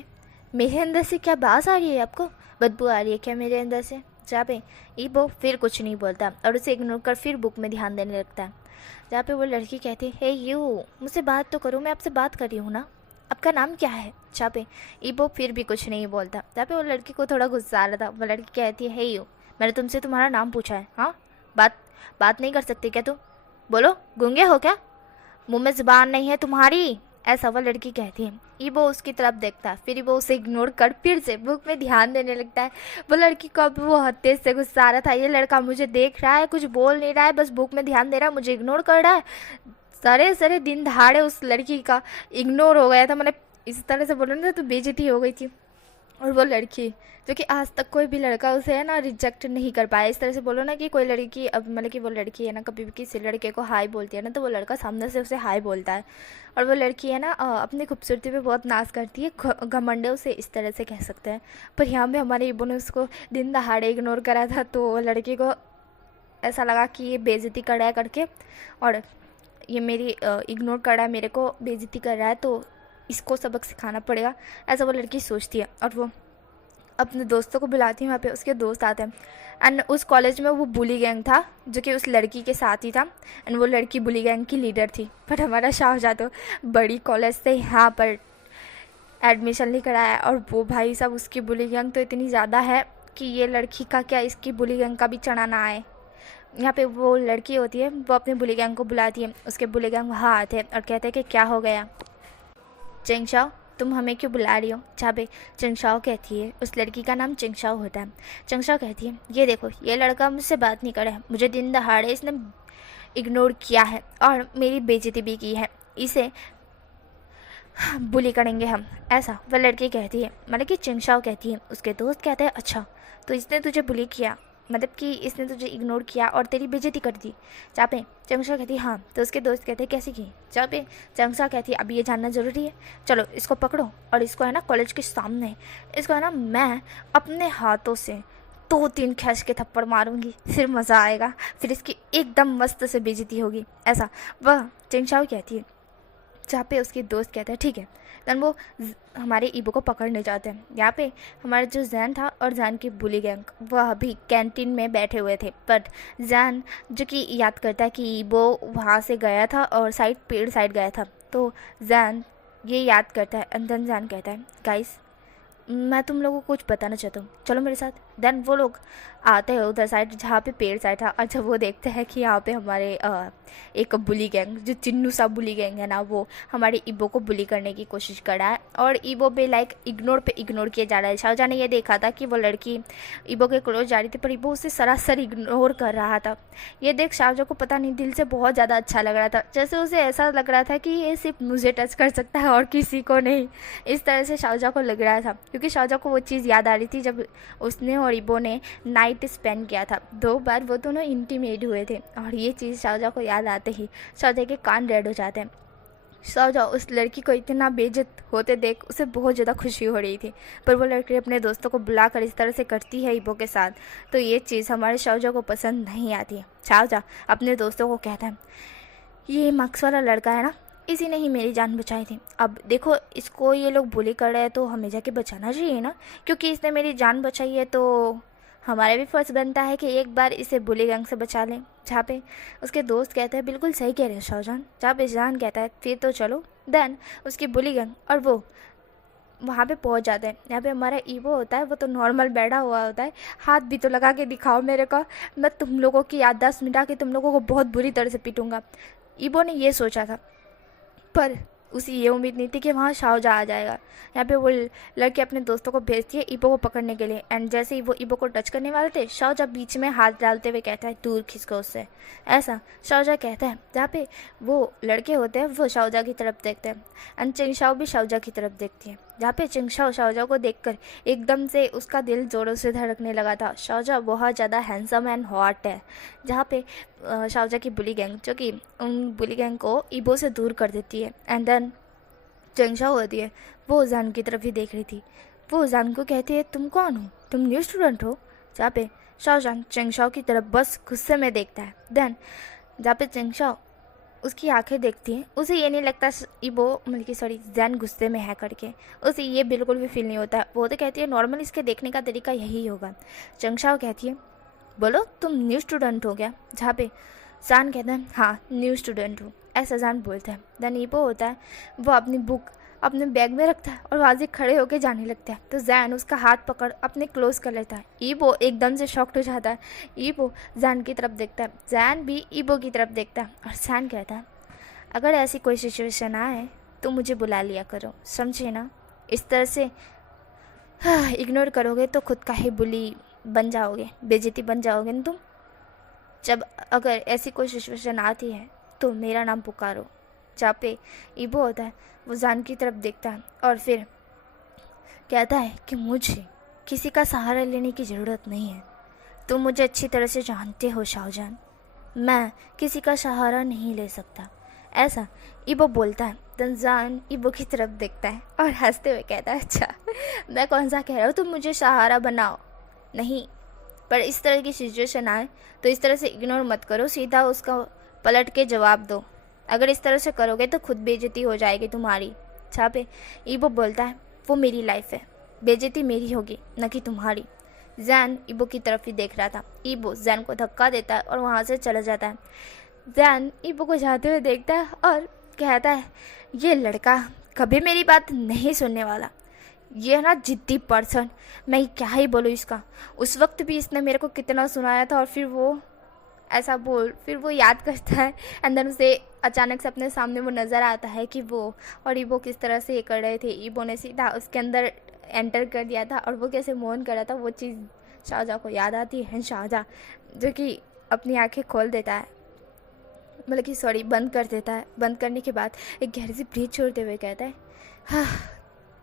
मेरे अंदर से क्या बास आ रही है, आपको बदबू आ रही है क्या मेरे अंदर से। जहाँ पे ईबो फिर कुछ नहीं बोलता और उसे इग्नोर कर फिर बुक में ध्यान देने लगता है। जहाँ पे वो लड़की कहती है हे यू, मुझसे बात तो करो, मैं आपसे बात कर रही हूँ ना, आपका नाम क्या है। जहाँ पे ईबो फिर भी कुछ नहीं बोलता। जहाँ पे वो लड़की को थोड़ा गुस्सा आ रहा था। वो लड़की कहती है हे यू, मैंने तुमसे तुम्हारा नाम पूछा है, हाँ बात नहीं कर सकते क्या तुम, बोलो गूंगे हो क्या, मुंह में जुबान नहीं है तुम्हारी। ऐसा वह लड़की कहती है। ईबो उसकी तरफ देखता है, फिर वो उसे इग्नोर कर फिर से बुक में ध्यान देने लगता है। वो लड़की को अब वो हत्ते से गुस्सा आ रहा था, ये लड़का मुझे देख रहा है, कुछ बोल नहीं रहा है, बस बुक में ध्यान दे रहा है, मुझे इग्नोर कर रहा है। सारे दिन दहाड़े उस लड़की का इग्नोर हो गया था, मैंने इस तरह से बोला ना तो बेइज्जती हो गई थी। और वो लड़की जो कि आज तक कोई भी लड़का उसे है ना रिजेक्ट नहीं कर पाया। इस तरह से बोलो ना कि कोई लड़की अब मतलब कि वो लड़की है ना कभी भी किसी लड़के को हाय बोलती है ना, तो वो लड़का सामने से उसे हाय बोलता है। और वो लड़की है ना अपनी खूबसूरती पे बहुत नाज करती है, घमंडे उसे इस तरह से कह सकते हैं। पर यहाँ पे हमारे ईबो ने उसको दिन दहाड़े इग्नोर करा था, तो वो लड़की को ऐसा लगा कि ये बेइज्जती कर रहा है करके, और ये मेरी इग्नोर कर रहा है, मेरे को बेइज्जती कर रहा है, तो इसको सबक सिखाना पड़ेगा, ऐसा वो लड़की सोचती है। और वो अपने दोस्तों को बुलाती है। वहाँ पे उसके दोस्त आते हैं एंड उस कॉलेज में वो बुली गैंग था जो कि उस लड़की के साथ ही था एंड वो लड़की बुली गैंग की लीडर थी। पर हमारा शाहजहाँ तो बड़ी कॉलेज से यहाँ पर एडमिशन लेकर आया और वो भाई साहब उसकी बुली गैंग तो इतनी ज़्यादा है कि ये लड़की का क्या इसकी बुली गैंग का भी चढ़ा ना आए। यहाँ पे वो लड़की होती है, वो अपने बुली गैंग को बुलाती है। उसके बुली गैंग वहाँ आते हैं और कहते हैं कि क्या हो गया चिंगशाओ, तुम हमें क्यों बुला रही हो। जहाँ पे चिंगशाओ कहती है, उस लड़की का नाम चिंगशाओ होता है। चिंगशाओ कहती है ये देखो ये लड़का मुझसे बात नहीं कर रहा है, मुझे दिन दहाड़े इसने इग्नोर किया है और मेरी बेइज्जती भी की है, इसे बुली करेंगे हम, ऐसा वह लड़की कहती है। मतलब कि चिंगशाओ कहती है। उसके दोस्त कहते हैं अच्छा तो इसने तुझे बुली किया, मतलब कि इसने तुझे इग्नोर किया और तेरी बेइज्जती कर दी। जहाँ पे चिंगशा कहती है हाँ। तो उसके दोस्त कहते हैं कैसे की। जहाँ पे चिंगशा कहती है अब ये जानना ज़रूरी है, चलो इसको पकड़ो और इसको है ना कॉलेज के सामने इसको है ना मैं अपने हाथों से 2-3 खींच के थप्पड़ मारूंगी, फिर मज़ा आएगा, फिर इसकी एकदम मस्त से बेइज्जती होगी, ऐसा वह चिंगशाओ कहती है। जहाँ पे उसके दोस्त कहते हैं ठीक है। देन वो हमारे ईबो को पकड़ने जाते हैं। यहाँ पे हमारा जो जैन था और जैन की बुली गैंग वह अभी कैंटीन में बैठे हुए थे। बट जैन जो कि याद करता है कि ईबो वहाँ से गया था और पेड़ साइड गया था, तो जैन ये याद करता है। एंड देन जैन कहता है गाइस मैं तुम लोगों को कुछ बताना चाहता हूँ, चलो मेरे साथ। देन वो लोग आते हैं उधर साइड जहाँ पे पेड़ साइड था। और जब वो देखते हैं कि यहाँ पे हमारे एक बुली गैंग जो चिन्नू सा बुली गैंग है ना, वो हमारे ईबो को बुली करने की कोशिश कर रहा है और ईबो पे लाइक इग्नोर किया जा रहा है। शाहजहाँ ने ये देखा था कि वो लड़की ईबो के क्लोज जा रही थी पर ईबो उसे सरासर इग्नोर कर रहा था। ये देख शाहजहाँ को पता नहीं दिल से बहुत ज़्यादा अच्छा लग रहा था, जैसे उसे ऐसा लग रहा था कि ये सिर्फ मुझे टच कर सकता है और किसी को नहीं। इस तरह से शाहजहाँ को लग रहा था, क्योंकि शाहजहाँ को वो चीज़ याद आ रही थी जब उसने और ईबो ने नाइट स्पेंड किया था। 2 बार वो दोनों इंटीमेट हुए थे और ये चीज़ शाहजहाँ को याद आते ही शाहजहाँ के कान रेड हो जाते हैं। शाहजहाँ उस लड़की को इतना बेइज्जत होते देख उसे बहुत ज़्यादा खुशी हो रही थी, पर वो लड़की अपने दोस्तों को बुलाकर इस तरह से करती है ईबो के साथ, तो ये चीज़ हमारे शाहजहाँ को पसंद नहीं आती है। शाहजहाँ अपने दोस्तों को कहता है ये मार्क्स वाला लड़का है ना, इसी ने ही मेरी जान बचाई थी। अब देखो इसको ये लोग बुली कर रहे हैं तो हमें जाके बचाना चाहिए ना, क्योंकि इसने मेरी जान बचाई है तो हमारा भी फ़र्ज़ बनता है कि एक बार इसे बुली गैंग से बचा लें। जहाँ पे उसके दोस्त कहते हैं बिल्कुल सही कह रहे हैं शाहजहाँ। जहाँ पे जान कहता है फिर तो चलो। देन उसकी बुली गैंग और वो वहाँ पे पहुँच जाते हैं। यहाँ पे हमारा ईबो होता है, वो तो नॉर्मल बैठा हुआ होता है, हाथ भी तो लगा के दिखाओ मेरे को, मैं तुम लोगों की याददाश्त मिटा के तुम लोगों को बहुत बुरी तरह से पीटूँगा। ईबो ने ये सोचा था, पर उसे ये उम्मीद नहीं थी कि वहाँ शाओजा आ जाएगा। यहाँ पे वो लड़की अपने दोस्तों को भेजती है ईबो को पकड़ने के लिए, एंड जैसे ही वो ईबो को टच करने वाले थे, शाओजा बीच में हाथ डालते हुए कहता है दूर खिसको उससे। ऐसा शाओजा कहता है। जहाँ पे वो लड़के होते हैं वो शाओजा की तरफ देखते हैं, एंड चिंगशाओ भी शाओजा की तरफ देखती है। जहाँ पे चिंगशाओ शाओजा को देखकर एकदम से उसका दिल ज़ोरों से धड़कने लगा था। शाओजा बहुत ज़्यादा हैंडसम एंड हॉट है। जहाँ पे शाओजा की बुली गैंग, जो कि उन बुली गैंग को ईबो से दूर कर देती है, एंड देन चिंगशाओ होती है, वो जान की तरफ ही देख रही थी। वो जान को कहती है तुम कौन हो, तुम न्यू स्टूडेंट हो। जहाँ पे शाओजान चिंगशाओ की तरफ बस गुस्से में देखता है। देन जहाँ पे चिंगशाओ उसकी आंखें देखती हैं, उसे ये नहीं लगता ईबो मतलब कि सॉरी जैन गुस्से में है करके, उसे ये बिल्कुल भी फील नहीं होता है। वो तो कहती है नॉर्मल इसके देखने का तरीका यही होगा। चिंगशाओ कहती है बोलो तुम न्यू स्टूडेंट हो क्या। जहाँ पे जान कहता है हाँ न्यू स्टूडेंट हूँ, ऐसा जान बोलता है। देन ईबो होता है, वो अपनी बुक अपने बैग में रखता है और वहाँ से खड़े होकर जाने लगता है। तो जैन उसका हाथ पकड़ अपने क्लोज कर लेता है। ईबो एकदम से शॉक्ड हो जाता है। ईबो जैन की तरफ देखता है, जैन भी ईबो की तरफ देखता है, और जैन कहता है अगर ऐसी कोई सिचुएशन आए तो मुझे बुला लिया करो, समझे ना। इस तरह से इग्नोर करोगे तो खुद का ही बुली बन जाओगे, बेइज्जती बन जाओगे ना तुम। जब अगर ऐसी कोई सिचुएशन आती है तो मेरा नाम पुकारो। जहाँ पे ईबो होता है, वो जान की तरफ देखता है और फिर कहता है कि मुझे किसी का सहारा लेने की ज़रूरत नहीं है। तुम मुझे अच्छी तरह से जानते हो शाओजान, मैं किसी का सहारा नहीं ले सकता, ऐसा ईबो बोलता है। जान ईबो की तरफ देखता है और हंसते हुए कहता है अच्छा मैं कौन सा कह रहा हूँ तुम मुझे सहारा बनाओ, नहीं, पर इस तरह की सिचुएशन आए तो इस तरह से इग्नोर मत करो, सीधा उसका पलट के जवाब दो। अगर इस तरह से करोगे तो खुद बेइज्जती हो जाएगी तुम्हारी। जहाँ पे ईबो बोलता है वो मेरी लाइफ है, बेइज्जती मेरी होगी न कि तुम्हारी। जैन ईबो की तरफ ही देख रहा था। ईबो जैन को धक्का देता है और वहाँ से चला जाता है। जैन ईबो को जाते हुए देखता है और कहता है ये लड़का कभी मेरी बात नहीं सुनने वाला, ये है ना जिद्दी पर्सन, मैं क्या ही बोलूँ इसका। उस वक्त भी इसने मेरे को कितना सुनाया था और फिर वो ऐसा बोल, फिर वो याद करता है एंड देन उसे अचानक से अपने सामने वो नज़र आता है कि वो और ईबो किस तरह से ये कर रहे थे। ईबो ने सीधा उसके अंदर एंटर कर दिया था और वो कैसे मोहन कर रहा था, वो चीज़ शाहजहाँ को याद आती है। शाहजहाँ जो कि अपनी आंखें खोल देता है, मतलब कि सॉरी बंद कर देता है। बंद करने के बाद एक गहरी सी ब्रीथ छोड़ते हुए कहता है हाँ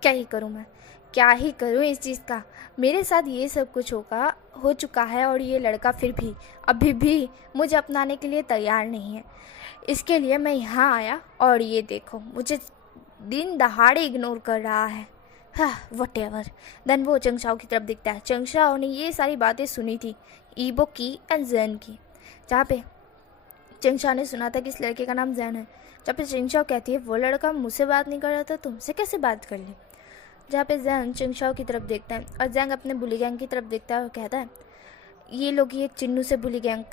क्या ही करूँ मैं, क्या ही करूँ इस चीज़ का, मेरे साथ ये सब कुछ हो चुका है और ये लड़का फिर भी अभी भी मुझे अपनाने के लिए तैयार नहीं है। इसके लिए मैं यहाँ आया और ये देखो मुझे दिन दहाड़े इग्नोर कर रहा है। हाँ वट एवर। देन वो चिंगशाओ की तरफ दिखता है। चिंगशाओ ने ये सारी बातें सुनी थी ईबो की एंड जैन की। जहाँ पे चिंगशाओ ने सुना था कि इस लड़के का नाम जैन है। जहाँ पे चिंगशाओ कहती है वो लड़का मुझसे बात नहीं कर रहा था, तुमसे कैसे बात कर ली। जहाँ पे जैन चिंगशाओ की तरफ देखता है और जैंग अपने बुली गैंग की तरफ देखता है और कहता है ये लोग ये चिन्नू से बुली गैंग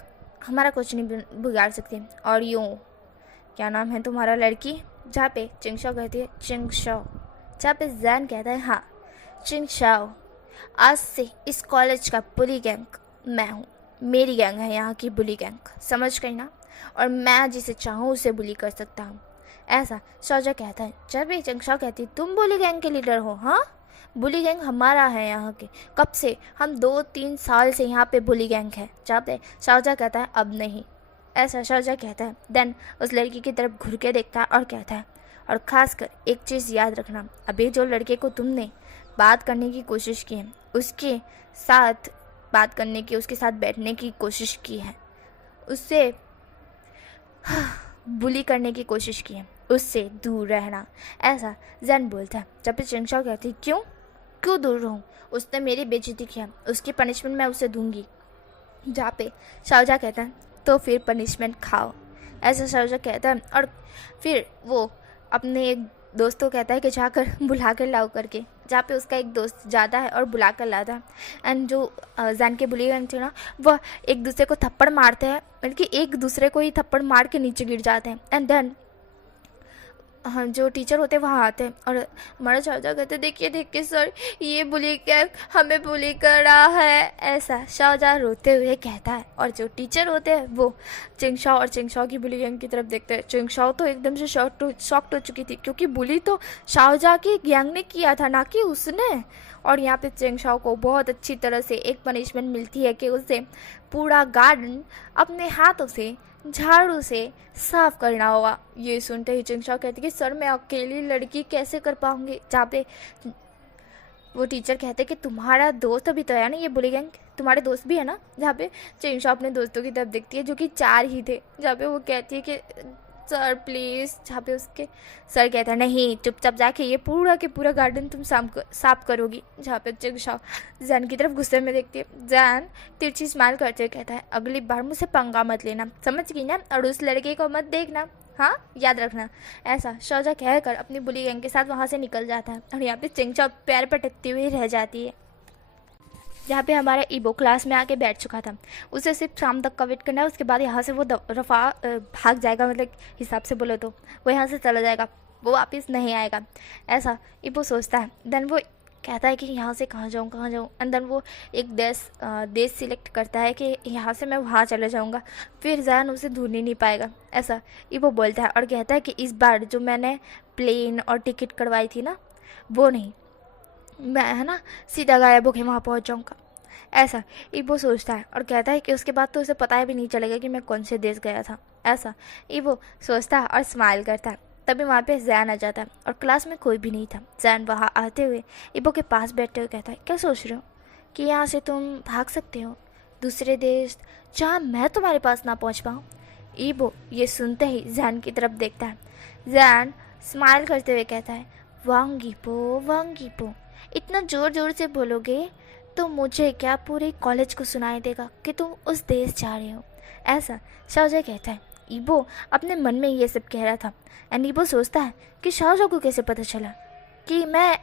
हमारा कुछ नहीं बिगाड़ सकते। और यूँ क्या नाम है तुम्हारा लड़की। जहाँ पे चिंगशाओ कहती है चिंगशाओ। जहाँ पे जैन कहता है हाँ चिंगशाओ, आज से इस कॉलेज का बुली गैंग मैं हूँ, मेरी गैंग है यहाँ की बुली गैंग, समझ गई ना, और मैं जिसे चाहूँ उसे बुली कर सकता हूँ, ऐसा शाओजा कहता है। जब भी चिंगशाओ कहती है तुम बुली गैंग के लीडर हो। हाँ बुली गैंग हमारा है यहाँ के, कब से, हम 2-3 साल से यहाँ पे बुली गैंग है। जहाँ पे शाओजा कहता है अब नहीं, ऐसा शाओजा कहता है। देन उस लड़की की तरफ घुर के देखता है और कहता है और ख़ासकर एक चीज़ याद रखना, अभी जो लड़के को तुमने बात करने की कोशिश की है, उसके साथ बात करने की, उसके साथ बैठने की कोशिश की है, उससे बुली करने की कोशिश की है, उससे दूर रहना, ऐसा जैन बोलता है। जब भी चिंगशाओ कहती क्यों दूर रहूँ, उसने मेरी बेइज्जती किया, उसकी पनिशमेंट मैं उसे दूंगी। जहाँ पे शाओजा कहता है तो फिर पनिशमेंट खाओ, ऐसा शाओजा कहता है। और फिर वो अपने एक दोस्त को कहता है कि जाकर बुला कर लाओ करके। जहाँ पे उसका एक दोस्त जाता है और बुला कर लाता है। एंड जो जैन के बुली गैंग थे ना, वह एक दूसरे को थप्पड़ मारते हैं, बल्कि एक दूसरे को ही थप्पड़ मार के नीचे गिर जाते हैं। एंड देन हाँ, जो टीचर होते हैं वहाँ आते हैं और हमारा शाहजहाँ कहते हैं, देखिए देखिए सर, ये बुली कर हमें बुली कर रहा है। ऐसा शाहजहाँ रोते हुए कहता है। और जो टीचर होते हैं वो चिंगशाओ और चिंगशाओ की बुली गैंग की तरफ देखते हैं। चिंगशाओ तो एकदम से शॉक्ट हो चुकी थी, क्योंकि बुली तो शाहजहाँ की गैंग ने किया था, ना कि उसने। और यहाँ पे चिंगशाओ को बहुत अच्छी तरह से एक पनिशमेंट मिलती है कि उसे पूरा गार्डन अपने हाथों से झाड़ू से साफ करना होगा। ये सुनते ही चिंगशाओ कहती कि सर, मैं अकेली लड़की कैसे कर पाऊंगी। जहाँ पे वो टीचर कहते कि तुम्हारा दोस्त भी तो है ना, ये बुली गैंग तुम्हारे दोस्त भी है ना। जहाँ पे चिंगशाओ अपने दोस्तों की तरफ देखती है, जो कि 4 ही थे। जहाँ पे वो कहती है कि सर प्लीज़। जहाँ पे उसके सर कहता है, नहीं, चुपचाप जाके ये पूरा के पूरा गार्डन तुम साफ करोगी। जहाँ पे चिंगशाओ जैन की तरफ गुस्से में देखती है। जैन तिरछी स्माइल करते हुए कहता है, अगली बार मुझसे पंगा मत लेना, समझ गई ना, और उस लड़के को मत देखना, हाँ, याद रखना। ऐसा शाहजहाँ कहकर अपनी बुली गैंग के साथ वहाँ से निकल जाता है। और यहाँ पे चिंगशाओ पैर पटकती हुई रह जाती है। जहाँ पे हमारा ईबो क्लास में आके बैठ चुका था, उसे सिर्फ शाम तक का वेट करना है। उसके बाद यहाँ से वो भाग जाएगा, मतलब हिसाब से बोलो तो वो यहाँ से चला जाएगा, वो वापस नहीं आएगा। ऐसा ईबो सोचता है। देन वो कहता है कि यहाँ से कहाँ जाऊँ। एंड देन वो एक देश सिलेक्ट करता है कि यहाँ से मैं वहाँ चले जाऊँगा, फिर जैन उसे ढूंढ ही नहीं पाएगा। ऐसा ईबो बोलता है और कहता है कि इस बार जो मैंने प्लेन और टिकट करवाई थी ना, वो नहीं, मैं है ना सीधा गायब होके वहाँ पहुँच जाऊँगा। ऐसा ईबो सोचता है और कहता है कि उसके बाद तो उसे पता भी नहीं चलेगा कि मैं कौन से देश गया था। ऐसा ईबो सोचता है और स्माइल करता है। तभी वहाँ पे जैन आ जाता है और क्लास में कोई भी नहीं था। जैन वहाँ आते हुए ईबो के पास बैठते हुए कहता है, क्या सोच रहे हो कि यहाँ से तुम भाग सकते हो दूसरे देश, जहाँ मैं तुम्हारे पास ना पहुँच पाऊँ। ईबो ये सुनते ही जैन की तरफ देखता है। जैन स्माइल करते हुए कहता है, वांगीपो, इतना ज़ोर ज़ोर से बोलोगे तो मुझे क्या पूरे कॉलेज को सुनाई देगा कि तुम उस देश जा रहे हो। ऐसा शाहजहाँ कहता है। ईबो अपने मन में ये सब कह रहा था। एंड ईबो सोचता है कि शाहजहाँ को कैसे पता चला कि मैं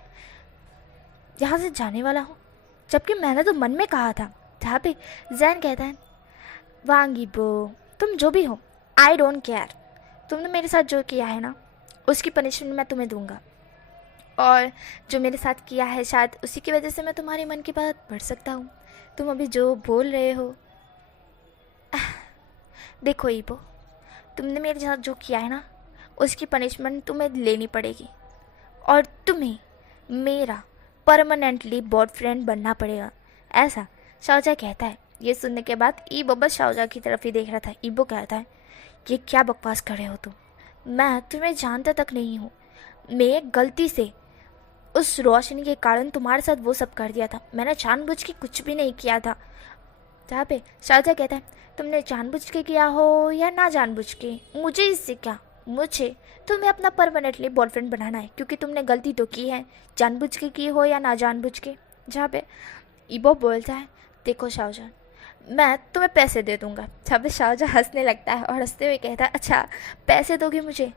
यहाँ से जाने वाला हूँ, जबकि मैंने तो मन में कहा था। जहाँ पे जैन कहता है, वांगीपो, तुम जो भी हो, आई डोंट केयर, तुमने मेरे साथ जो किया है ना, उसकी पनिशमेंट मैं तुम्हें दूंगा। और जो मेरे साथ किया है, शायद उसी की वजह से मैं तुम्हारे मन की बात पढ़ सकता हूँ। तुम अभी जो बोल रहे हो, देखो ईबो, तुमने मेरे साथ जो किया है ना, उसकी पनिशमेंट तुम्हें लेनी पड़ेगी और तुम्हें मेरा परमानेंटली बॉयफ्रेंड बनना पड़ेगा। ऐसा शाहजहाँ कहता है। ये सुनने के बाद ईबो बस शाहजहाँ की तरफ ही देख रहा था। ईबो कहता है, ये क्या बकवास कर रहे हो तुम, मैं तुम्हें जानता तक नहीं हूँ। मैं गलती से उस रोशनी के कारण तुम्हारे साथ वो सब कर दिया था, मैंने जानबूझ के कुछ भी नहीं किया था। जहाँ पे शाहजहाँ कहता है, तुमने जानबूझ के किया हो या ना जानबूझ के, मुझे इससे क्या, मुझे तुम्हें अपना परमानेंटली बॉयफ्रेंड बनाना है, क्योंकि तुमने गलती तो की है, जानबूझ के की हो या ना जानबूझ के। जहाँ पे ईबो बोलता है, देखो शाहजहाँ, मैं तुम्हें पैसे दे दूँगा। जहाँ पे शाहजहाँ हंसने लगता है और हंसते हुए कहता है, अच्छा पैसे दोगे मुझे?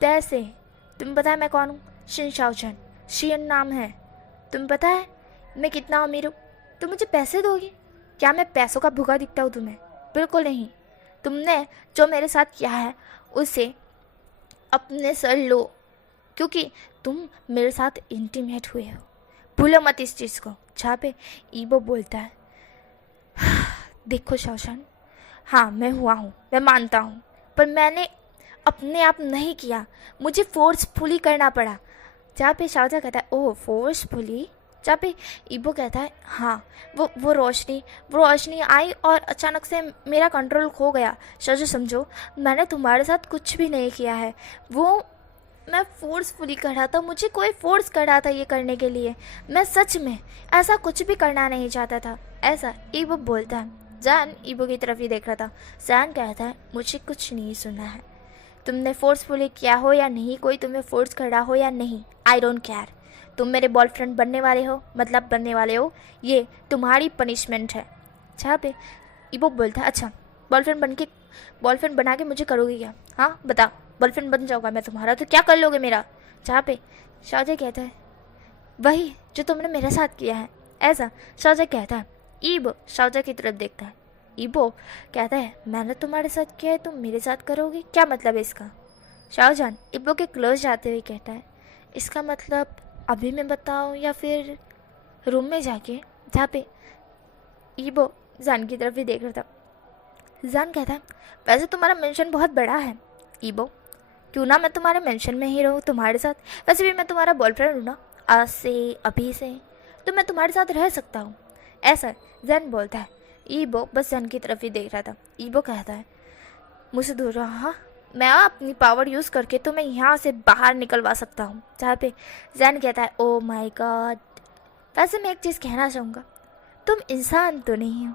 पैसे? तुम्हें पता है मैं कौन हूँ? शिन शाओचन, शियन नाम है। तुम्हें पता है मैं कितना अमीर हूँ? तुम मुझे पैसे दोगी? क्या मैं पैसों का भूखा दिखता हूँ तुम्हें? बिल्कुल नहीं। तुमने जो मेरे साथ किया है उसे अपने सर लो, क्योंकि तुम मेरे साथ इंटीमेट हुए हो। भूलो मत इस चीज़ को। जहाँ पे ईबो बोलता है, देखो शाओशन, हाँ मैं हुआ हूँ, मैं मानता हूँ, पर मैंने अपने आप नहीं किया, मुझे फोर्सफुली करना पड़ा। जहाँ पे शाहजहाँ कहता है, ओह फोर्सफुली? जहाँ पे ईबो कहता है, हाँ वो रोशनी आई और अचानक से मेरा कंट्रोल खो गया। शाहजहाँ समझो, मैंने तुम्हारे साथ कुछ भी नहीं किया है, वो मैं फोर्सफुली कर रहा था, मुझे कोई फोर्स कर रहा था ये करने के लिए, मैं सच में ऐसा कुछ भी करना नहीं चाहता था। ऐसा ईबो बोलता है। जैन ईबो की तरफ ही देख रहा था। जैन कहता है, मुझे कुछ नहीं सुनना है, तुमने फोर्सफुली किया हो या नहीं, कोई तुम्हें फोर्स कर रहा हो या नहीं, आई डोंट केयर। तुम मेरे बॉयफ्रेंड बनने वाले हो, मतलब बनने वाले हो, ये तुम्हारी पनिशमेंट है। जहाँ पे ईबो बोलता है, अच्छा बॉयफ्रेंड बना के मुझे करोगे क्या? हाँ बताओ, बॉयफ्रेंड बन जाऊँगा मैं तुम्हारा तो क्या कर लोगे मेरा? जहाँ पे शाहजहाँ कहता है, वही जो तुमने मेरे साथ किया है। ऐसा शाहजहाँ कहता है। ईबो शाहजहाँ की तरफ देखता है। ईबो कहता है, मैंने तुम्हारे साथ किया है, तुम मेरे साथ करोगे? क्या मतलब है इसका? शाहजहान इब्बो के क्लोज जाते हुए कहता है, इसका मतलब अभी मैं बताऊं या फिर रूम में जाके, जहाँ पे इब्बो जान की तरफ ही देख रहा था। जान कहता है, वैसे तुम्हारा मेंशन बहुत बड़ा है इब्बो, क्यों ना मैं तुम्हारे मेंशन में ही रहूँ तुम्हारे साथ। वैसे भी मैं तुम्हारा बॉयफ्रेंड हूँ ना, आज से अभी से तो मैं तुम्हारे साथ रह सकता हूँ। ऐसा जैन बोलता है। इब्बो बस जैन की तरफ ही देख रहा था। इब्बो कहता है, मुझसे दूर रहो। हाँ, मैं अपनी पावर यूज़ करके तुम्हें यहाँ से बाहर निकलवा सकता हूँ। जहाँ पे जैन कहता है, ओ माय गॉड, वैसे मैं एक चीज़ कहना चाहूँगा, तुम इंसान तो नहीं हो,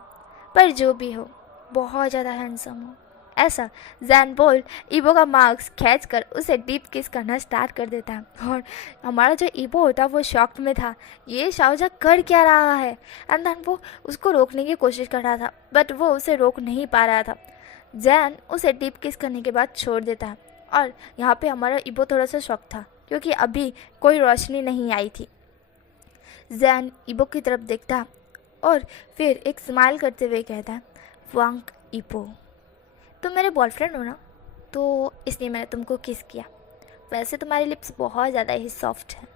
पर जो भी हो बहुत ज़्यादा हैंडसम हो। ऐसा जैन बोल ईबो का मार्क्स खींच कर उसे डीप किस करना स्टार्ट कर देता है। और हमारा जो ईबो होता है वो शॉक में था, ये शाहजहाँ कर क्या रहा है। एंड देन वो उसको रोकने की कोशिश कर रहा था, बट वो उसे रोक नहीं पा रहा था। जैन उसे डीप किस करने के बाद छोड़ देता है। और यहाँ पे हमारा ईबो थोड़ा सा शॉक था, क्योंकि अभी कोई रोशनी नहीं आई थी। जैन ईबो की तरफ देखता है और फिर एक स्माइल करते हुए कहता है, वांग ईबो, तुम मेरे बॉयफ्रेंड हो ना, तो इसलिए मैंने तुमको किस किया। वैसे तुम्हारे लिप्स बहुत ज़्यादा ही सॉफ्ट हैं,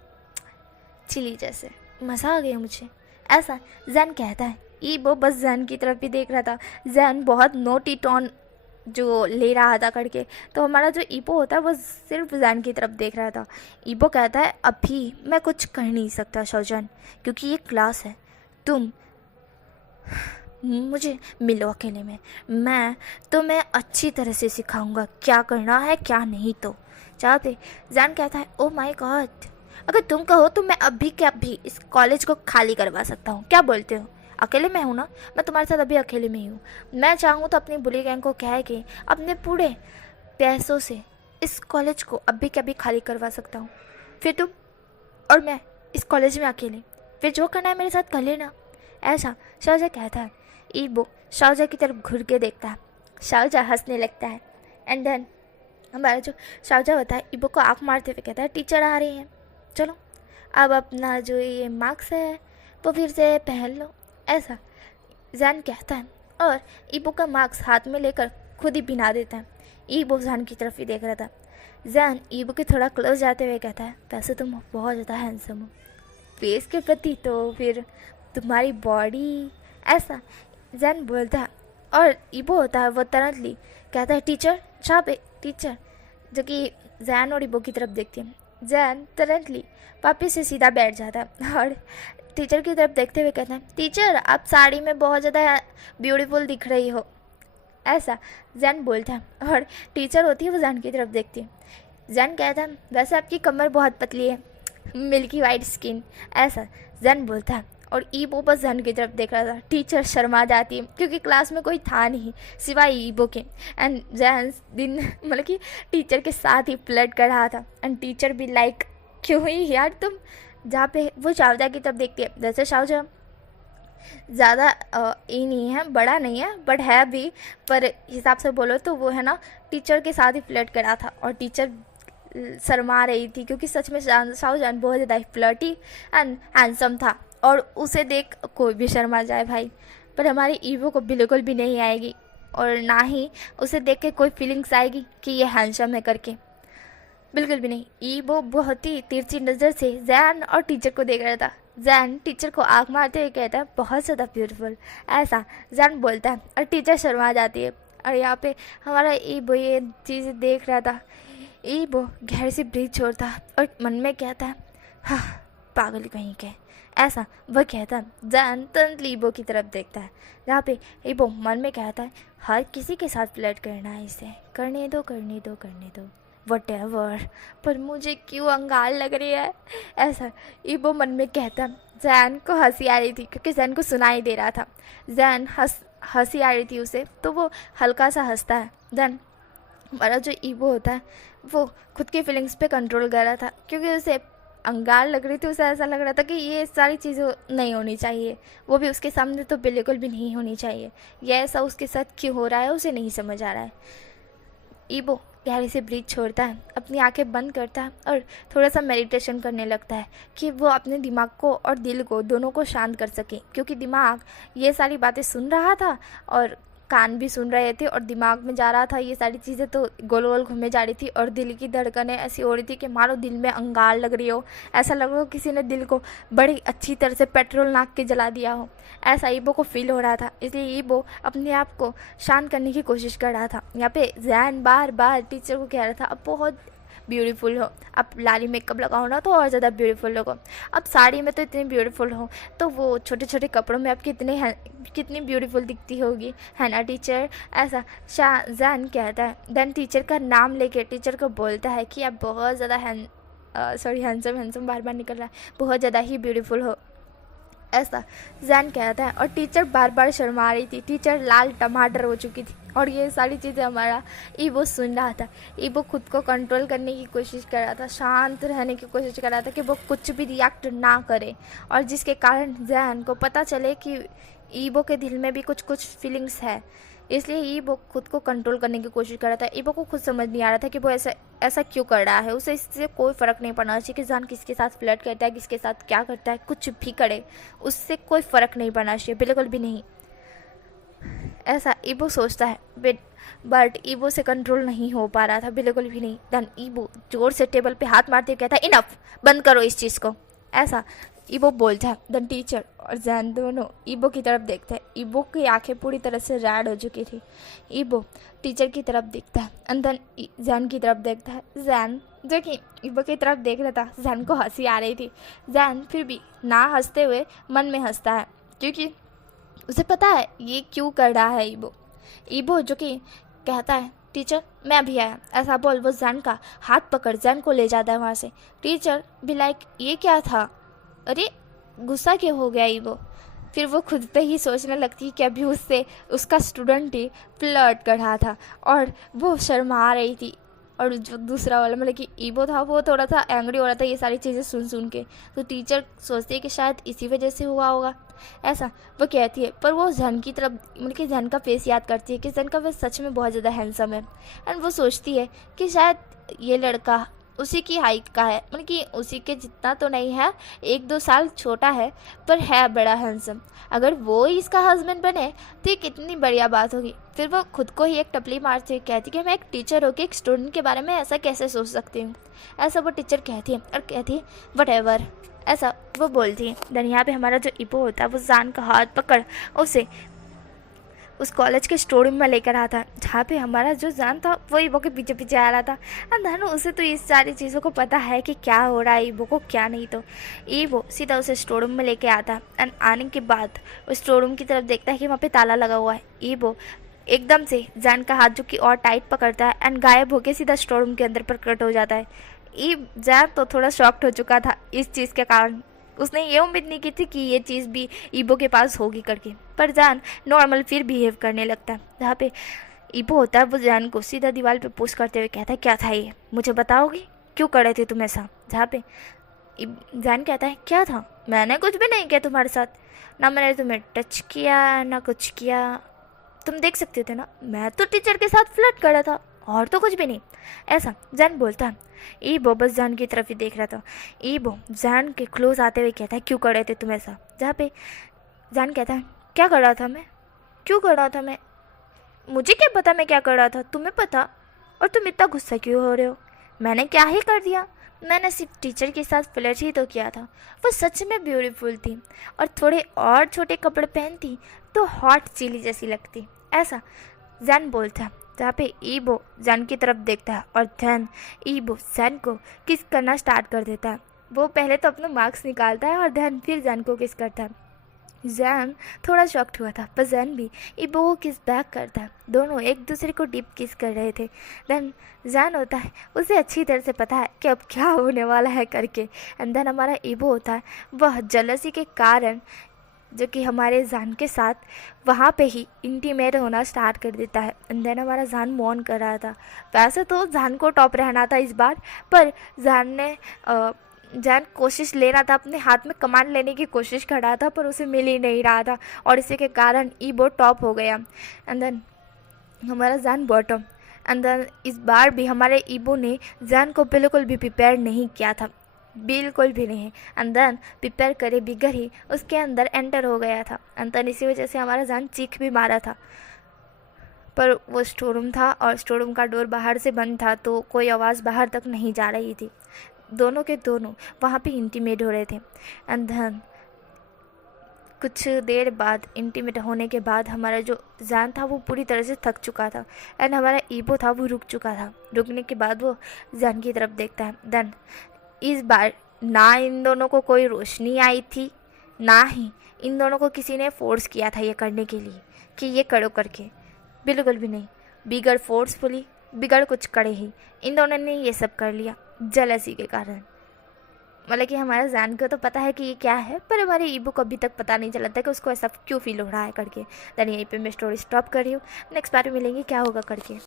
चिली जैसे, मज़ा आ गया मुझे। ऐसा जैन कहता है। ईबो बस जैन की तरफ भी देख रहा था। जैन बहुत नोटी टोन जो ले रहा था करके, तो हमारा जो ईबो होता है वो सिर्फ जैन की तरफ देख रहा था। ईबो कहता है, अभी मैं कुछ कर नहीं सकता शाहजहान, क्योंकि ये क्लास है। तुम मुझे मिलो अकेले में, मैं तुम्हें अच्छी तरह से सिखाऊंगा क्या करना है क्या नहीं। तो चाहते जैन कहता है, ओ माय गॉड, अगर तुम कहो तो मैं अभी के अभी इस कॉलेज को खाली करवा सकता हूँ। क्या बोलते हो? अकेले में हूँ ना, मैं तुम्हारे साथ अभी अकेले में ही हूँ। मैं चाहूँ तो अपनी बुली गैंग को कह के अपने पूरे पैसों से इस कॉलेज को अभी के अभी खाली करवा सकता हूँ। फिर तुम और मैं इस कॉलेज में अकेले, फिर जो करना है मेरे साथ कर लेना। ऐसा शाहजहाँ कहता है। ईबो शाहजहाँ की तरफ घुर के देखता है। शाहजहाँ हंसने लगता है। एंड देन हमारा जो शाहजहाँ होता है ईबो को आँख मारते हुए कहता है, टीचर आ रही हैं, चलो अब अपना जो ये मार्क्स है वो फिर से पहन लो। ऐसा जैन कहता है और ईबो का मार्क्स हाथ में लेकर खुद ही पिना देता है। ईबो जैन की तरफ ही देख रहा था। जैन ईबो के थोड़ा क्लोज जाते हुए कहता है, वैसे तुम बहुत ज़्यादा हैंडसम हो फेस के प्रति, तो फिर तुम्हारी बॉडी। ऐसा जैन बोलता है और ईबो होता है वो तरंतली कहता है, टीचर जहाँ पे टीचर, जो कि जैन और ईबो की तरफ देखती है। जैन तरंतली वापस से सीधा बैठ जाता है और टीचर की तरफ देखते हुए कहता है, टीचर आप साड़ी में बहुत ज़्यादा ब्यूटीफुल दिख रही हो। ऐसा जैन बोलता है और टीचर होती है वो जैन की तरफ देखती है। जैन कहता है, वैसे आपकी कमर बहुत पतली है, मिल्की वाइट स्किन। ऐसा जैन बोलता है और ईबो बस जैन की तरफ देख रहा था। टीचर शर्मा जाती है क्योंकि क्लास में कोई था नहीं सिवाय ईबो के। एंड जैन दिन मतलब कि टीचर के साथ ही फ्लर्ट कर रहा था। एंड टीचर भी लाइक, क्यों ही यार तुम, जहाँ पे वो शाहजहाँ की तरफ देखती है। वैसे शाहजहाँ ज़्यादा ये नहीं है, बड़ा नहीं है, बट है भी, पर हिसाब से बोलो तो वो है ना टीचर के साथ ही फ्लर्ट करा था। और टीचर शर्मा रही थी क्योंकि सच में शाहजहाँ बहुत ज़्यादा फ्लर्टी एंड हैंडसम था और उसे देख कोई भी शर्मा जाए भाई। पर हमारी ईवो को बिल्कुल भी नहीं आएगी और ना ही उसे देख के कोई फीलिंग्स आएगी कि ये हैंडसम है करके, बिल्कुल भी नहीं। ईवो बहुत ही तिरछी नज़र से जैन और टीचर को देख रहा था। जैन टीचर को आँख मारते हुए कहता है, बहुत ज़्यादा ब्यूटीफुल। ऐसा जैन बोलता है और टीचर शर्मा जाती है। और यहाँ पे हमारा ईवो ये चीज़ देख रहा था। ईवो गहरी सी ब्रीथ छोड़ता है और मन में कहता है, हाँ पागल कहीं के। ऐसा वह कहता है। जैन तुरंत ईबो की तरफ देखता है जहाँ पे ईबो मन में कहता है, हर किसी के साथ फ्लर्ट करना है, इसे करने दो करने दो करने दो वटेवर, पर मुझे क्यों अंगार लग रही है। ऐसा ईबो मन में कहता है। जैन को हंसी आ रही थी क्योंकि जैन को सुनाई दे रहा था। जैन हंसी आ रही थी उसे, तो वो हल्का सा हंसता है। देन हमारा जो ईबो होता है वो खुद की फीलिंग्स पे कंट्रोल कर रहा था क्योंकि उसे अंगार लग रही थी। उसे ऐसा लग रहा था कि ये सारी चीज़ें नहीं होनी चाहिए, वो भी उसके सामने तो बिल्कुल भी नहीं होनी चाहिए। ये ऐसा उसके साथ क्यों हो रहा है उसे नहीं समझ आ रहा है। ईबो गहरी से ब्रीथ छोड़ता है, अपनी आंखें बंद करता है और थोड़ा सा मेडिटेशन करने लगता है कि वो अपने दिमाग को और दिल को दोनों को शांत कर सके, क्योंकि दिमाग ये सारी बातें सुन रहा था और कान भी सुन रहे थे और दिमाग में जा रहा था ये सारी चीज़ें, तो गोल गोल घूमे जा रही थी और दिल की धड़कनें ऐसी हो रही थी कि मानो दिल में अंगार लग रही हो, ऐसा लग रहा हो किसी ने दिल को बड़ी अच्छी तरह से पेट्रोल नाक के जला दिया हो। ऐसा ईबो को फील हो रहा था, इसलिए ईबो अपने आप को शांत करने की कोशिश कर रहा था। यहाँ पे जैन बार बार टीचर को कह रहा था, अब बहुत ब्यूटीफुल हो, अब लाली मेकअप लगाओ ना तो और ज़्यादा ब्यूटीफुल लगो, अब साड़ी में तो इतनी ब्यूटीफुल हो, तो वो छोटे छोटे कपड़ों में अब कितनी ब्यूटीफुल दिखती होगी, है ना टीचर। ऐसा शाहजहान कहता है। देन टीचर का नाम लेके टीचर को बोलता है कि आप बहुत ज़्यादा हैंडसम बार बार निकल रहा है, बहुत ज़्यादा ही ब्यूटीफुल हो, ऐसा जैन कहता है। और टीचर बार बार शर्मा रही थी, टीचर लाल टमाटर हो चुकी थी और ये सारी चीज़ें हमारा ईबो सुन रहा था। ईबो खुद को कंट्रोल करने की कोशिश कर रहा था, शांत रहने की कोशिश कर रहा था कि वो कुछ भी रिएक्ट ना करे, और जिसके कारण जैन को पता चले कि ईबो के दिल में भी कुछ फीलिंग्स है। इसलिए ईबो खुद को कंट्रोल करने की कोशिश कर रहा था। ईबो को खुद समझ नहीं आ रहा था कि वो ऐसा क्यों कर रहा है। उसे इससे कोई फ़र्क नहीं पड़ना चाहिए कि जैन किसके साथ फ्लर्ट करता है, किसके साथ क्या करता है, कुछ भी करे उससे कोई फ़र्क नहीं पड़ना चाहिए, बिल्कुल भी नहीं। ऐसा ईबो सोचता है, बट ईबो से कंट्रोल नहीं हो पा रहा था, बिल्कुल भी नहीं। देन ईबो जोर से टेबल पे हाथ मारते हुए कहता है, इनफ, बंद करो इस चीज़ को, ऐसा ईबो बोलता है। देन टीचर और जैन दोनों ईबो की तरफ देखते हैं। ईबो की आंखें पूरी तरह से रेड हो चुकी थी। ईबो टीचर की तरफ देखता है एंड देन जैन की तरफ देखता है। जैन जो कि ईबो की तरफ देख रहा था, जैन को हंसी आ रही थी। जैन फिर भी ना हंसते हुए मन में हंसता है, क्योंकि उसे पता है ये क्यों कर रहा है ईबो। ईबो जो कि कहता है, टीचर मैं अभी आया, ऐसा बोल वो जैन का हाथ पकड़ जैन को ले जाता है वहाँ से। टीचर भी लाइक ये क्या था, अरे गुस्सा क्यों हो गया ईबो। फिर वो खुद पे ही सोचने लगती है कि अभी उससे उसका स्टूडेंट ही फ्लर्ट कर रहा था और वो शर्मा रही थी। और जो दूसरा वाला मतलब कि ईबो था वो थोड़ा सा एंग्री हो रहा था ये सारी चीज़ें सुन के। तो टीचर सोचती है कि शायद इसी वजह से हुआ होगा, ऐसा वो कहती है। पर वो जैन की तरफ मतलब कि जैन का फेस याद करती है कि जैन का फेस सच में बहुत ज़्यादा हैंडसम है। एंड वो सोचती है कि शायद ये लड़का उसी की हाइट का है, मतलब कि उसी के जितना तो नहीं है, 1-2 साल छोटा है, पर है बड़ा हैंडसम। अगर वो ही इसका हस्बैंड बने तो ये कितनी बढ़िया बात होगी। फिर वो खुद को ही एक टपली मारती हुई कहती कि मैं एक टीचर होकर एक स्टूडेंट के बारे में ऐसा कैसे सोच सकती हूँ, ऐसा वो टीचर कहती है। और कहती है वटएवर, ऐसा वो बोलती है। देन यहाँ पे हमारा जो ईबो होता है वो जैन का हाथ पकड़ उसे उस कॉलेज के स्टोर रूम में लेकर आता है, जहाँ पे हमारा जो जैन था वो ईबो के पीछे पीछे आ रहा था। एंड धनु उसे तो इस सारी चीज़ों को पता है कि क्या हो रहा है ईबो को, क्या नहीं। तो ईबो सीधा उसे स्टोर रूम में लेके आता है। एंड आने के बाद वो स्टोर रूम की तरफ देखता है कि वहाँ पे ताला लगा हुआ है। ईबो एकदम से जैन का हाथ जो कि और टाइट पकड़ता है एंड गायब होकर सीधा स्टोर रूम के अंदर प्रकट हो जाता है। जैन तो थोड़ा शॉक्ड हो चुका था इस चीज़ के कारण, उसने ये उम्मीद नहीं की थी कि ये चीज़ भी ईबो के पास होगी करके। पर जैन नॉर्मल फिर बिहेव करने लगता है। जहाँ पे ईबो होता है वो जैन को सीधा दीवार पे पुश करते हुए कहता है, क्या था ये, मुझे बताओगी, क्यों कर रहे थे तुम ऐसा। जहाँ पे जैन कहता है, क्या था, मैंने कुछ भी नहीं किया तुम्हारे साथ, ना मैंने तुम्हें टच किया ना कुछ किया, तुम देख सकते थे ना, मैं तो टीचर के साथ फ्लर्ट कर रहा था और तो कुछ भी नहीं, ऐसा जैन बोलता है। ईबो बस जैन की तरफ ही देख रहा था। ईबो जैन के क्लोज आते हुए कहता है, क्यों कर रहे थे तुम ऐसा। जहाँ पे जैन कहता है, क्या कर रहा था मैं, क्यों कर रहा था मैं, मुझे क्या पता मैं क्या कर रहा था, तुम्हें पता, और तुम इतना गुस्सा क्यों हो रहे हो, मैंने क्या ही कर दिया, मैंने सिर्फ टीचर के साथ फ्लर्ट ही तो किया था। वो सच में ब्यूटीफुल थी और थोड़े और छोटे कपड़े पहनती तो हॉट चिली जैसी लगती, ऐसा जैन बोलता है। जहाँ पे ईबो जैन की तरफ देखता है और देन ईबो जैन को किस करना स्टार्ट कर देता है। वो पहले तो अपना मार्क्स निकालता है और देन फिर जैन को किस करता है। जैन थोड़ा शॉक्ड हुआ था, पर जैन भी ईबो को किस बैक करता है। दोनों एक दूसरे को डीप किस कर रहे थे। देन जैन होता है, उसे अच्छी तरह से पता है कि अब क्या होने वाला है करके। एंड देन हमारा ईबो होता है, वह जलसी के कारण जो कि हमारे जैन के साथ वहाँ पे ही इंटीमेट होना स्टार्ट कर देता है। एंड देन हमारा जैन मॉन कर रहा था। वैसे तो जैन को टॉप रहना था इस बार, पर जैन कोशिश ले रहा था, अपने हाथ में कमांड लेने की कोशिश कर रहा था, पर उसे मिल ही नहीं रहा था और इसी के कारण ईबो टॉप हो गया। एंड देन हमारा जैन बॉटम। एंड देन इस बार भी हमारे ईबो ने जैन को बिल्कुल भी प्रिपेयर नहीं किया था, बिल्कुल भी नहीं। एंड देन प्रिपेयर करे बिगर ही उसके अंदर एंटर हो गया था। एंड देन इसी वजह से हमारा जैन चीख भी मारा था। पर वो स्टोर रूम था और स्टोर रूम का डोर बाहर से बंद था, तो कोई आवाज़ बाहर तक नहीं जा रही थी। दोनों के दोनों वहाँ पे इंटीमेट हो रहे थे। एंड देन कुछ देर बाद इंटीमेट होने के बाद हमारा जो जैन था वो पूरी तरह से थक चुका था एंड हमारा ईबो था वो रुक चुका था। रुकने के बाद वो जैन की तरफ देखता है। देन इस बार ना इन दोनों को कोई रोशनी आई थी, ना ही इन दोनों को किसी ने फोर्स किया था ये करने के लिए कि ये करो करके, बिल्कुल भी नहीं। बिगड़ फोर्सफुली, बिगड़ कुछ करे ही इन दोनों ने ये सब कर लिया जेलसी के कारण। मतलब कि हमारा जैन को तो पता है कि ये क्या है, पर हमारे ईबो को अभी तक पता नहीं चला था कि उसको ऐसा क्यों फील हो रहा है करके। देन यहीं पे मैं स्टोरी स्टॉप कर रही हूँ। नेक्स्ट पार्ट में मिलेंगे क्या होगा करके।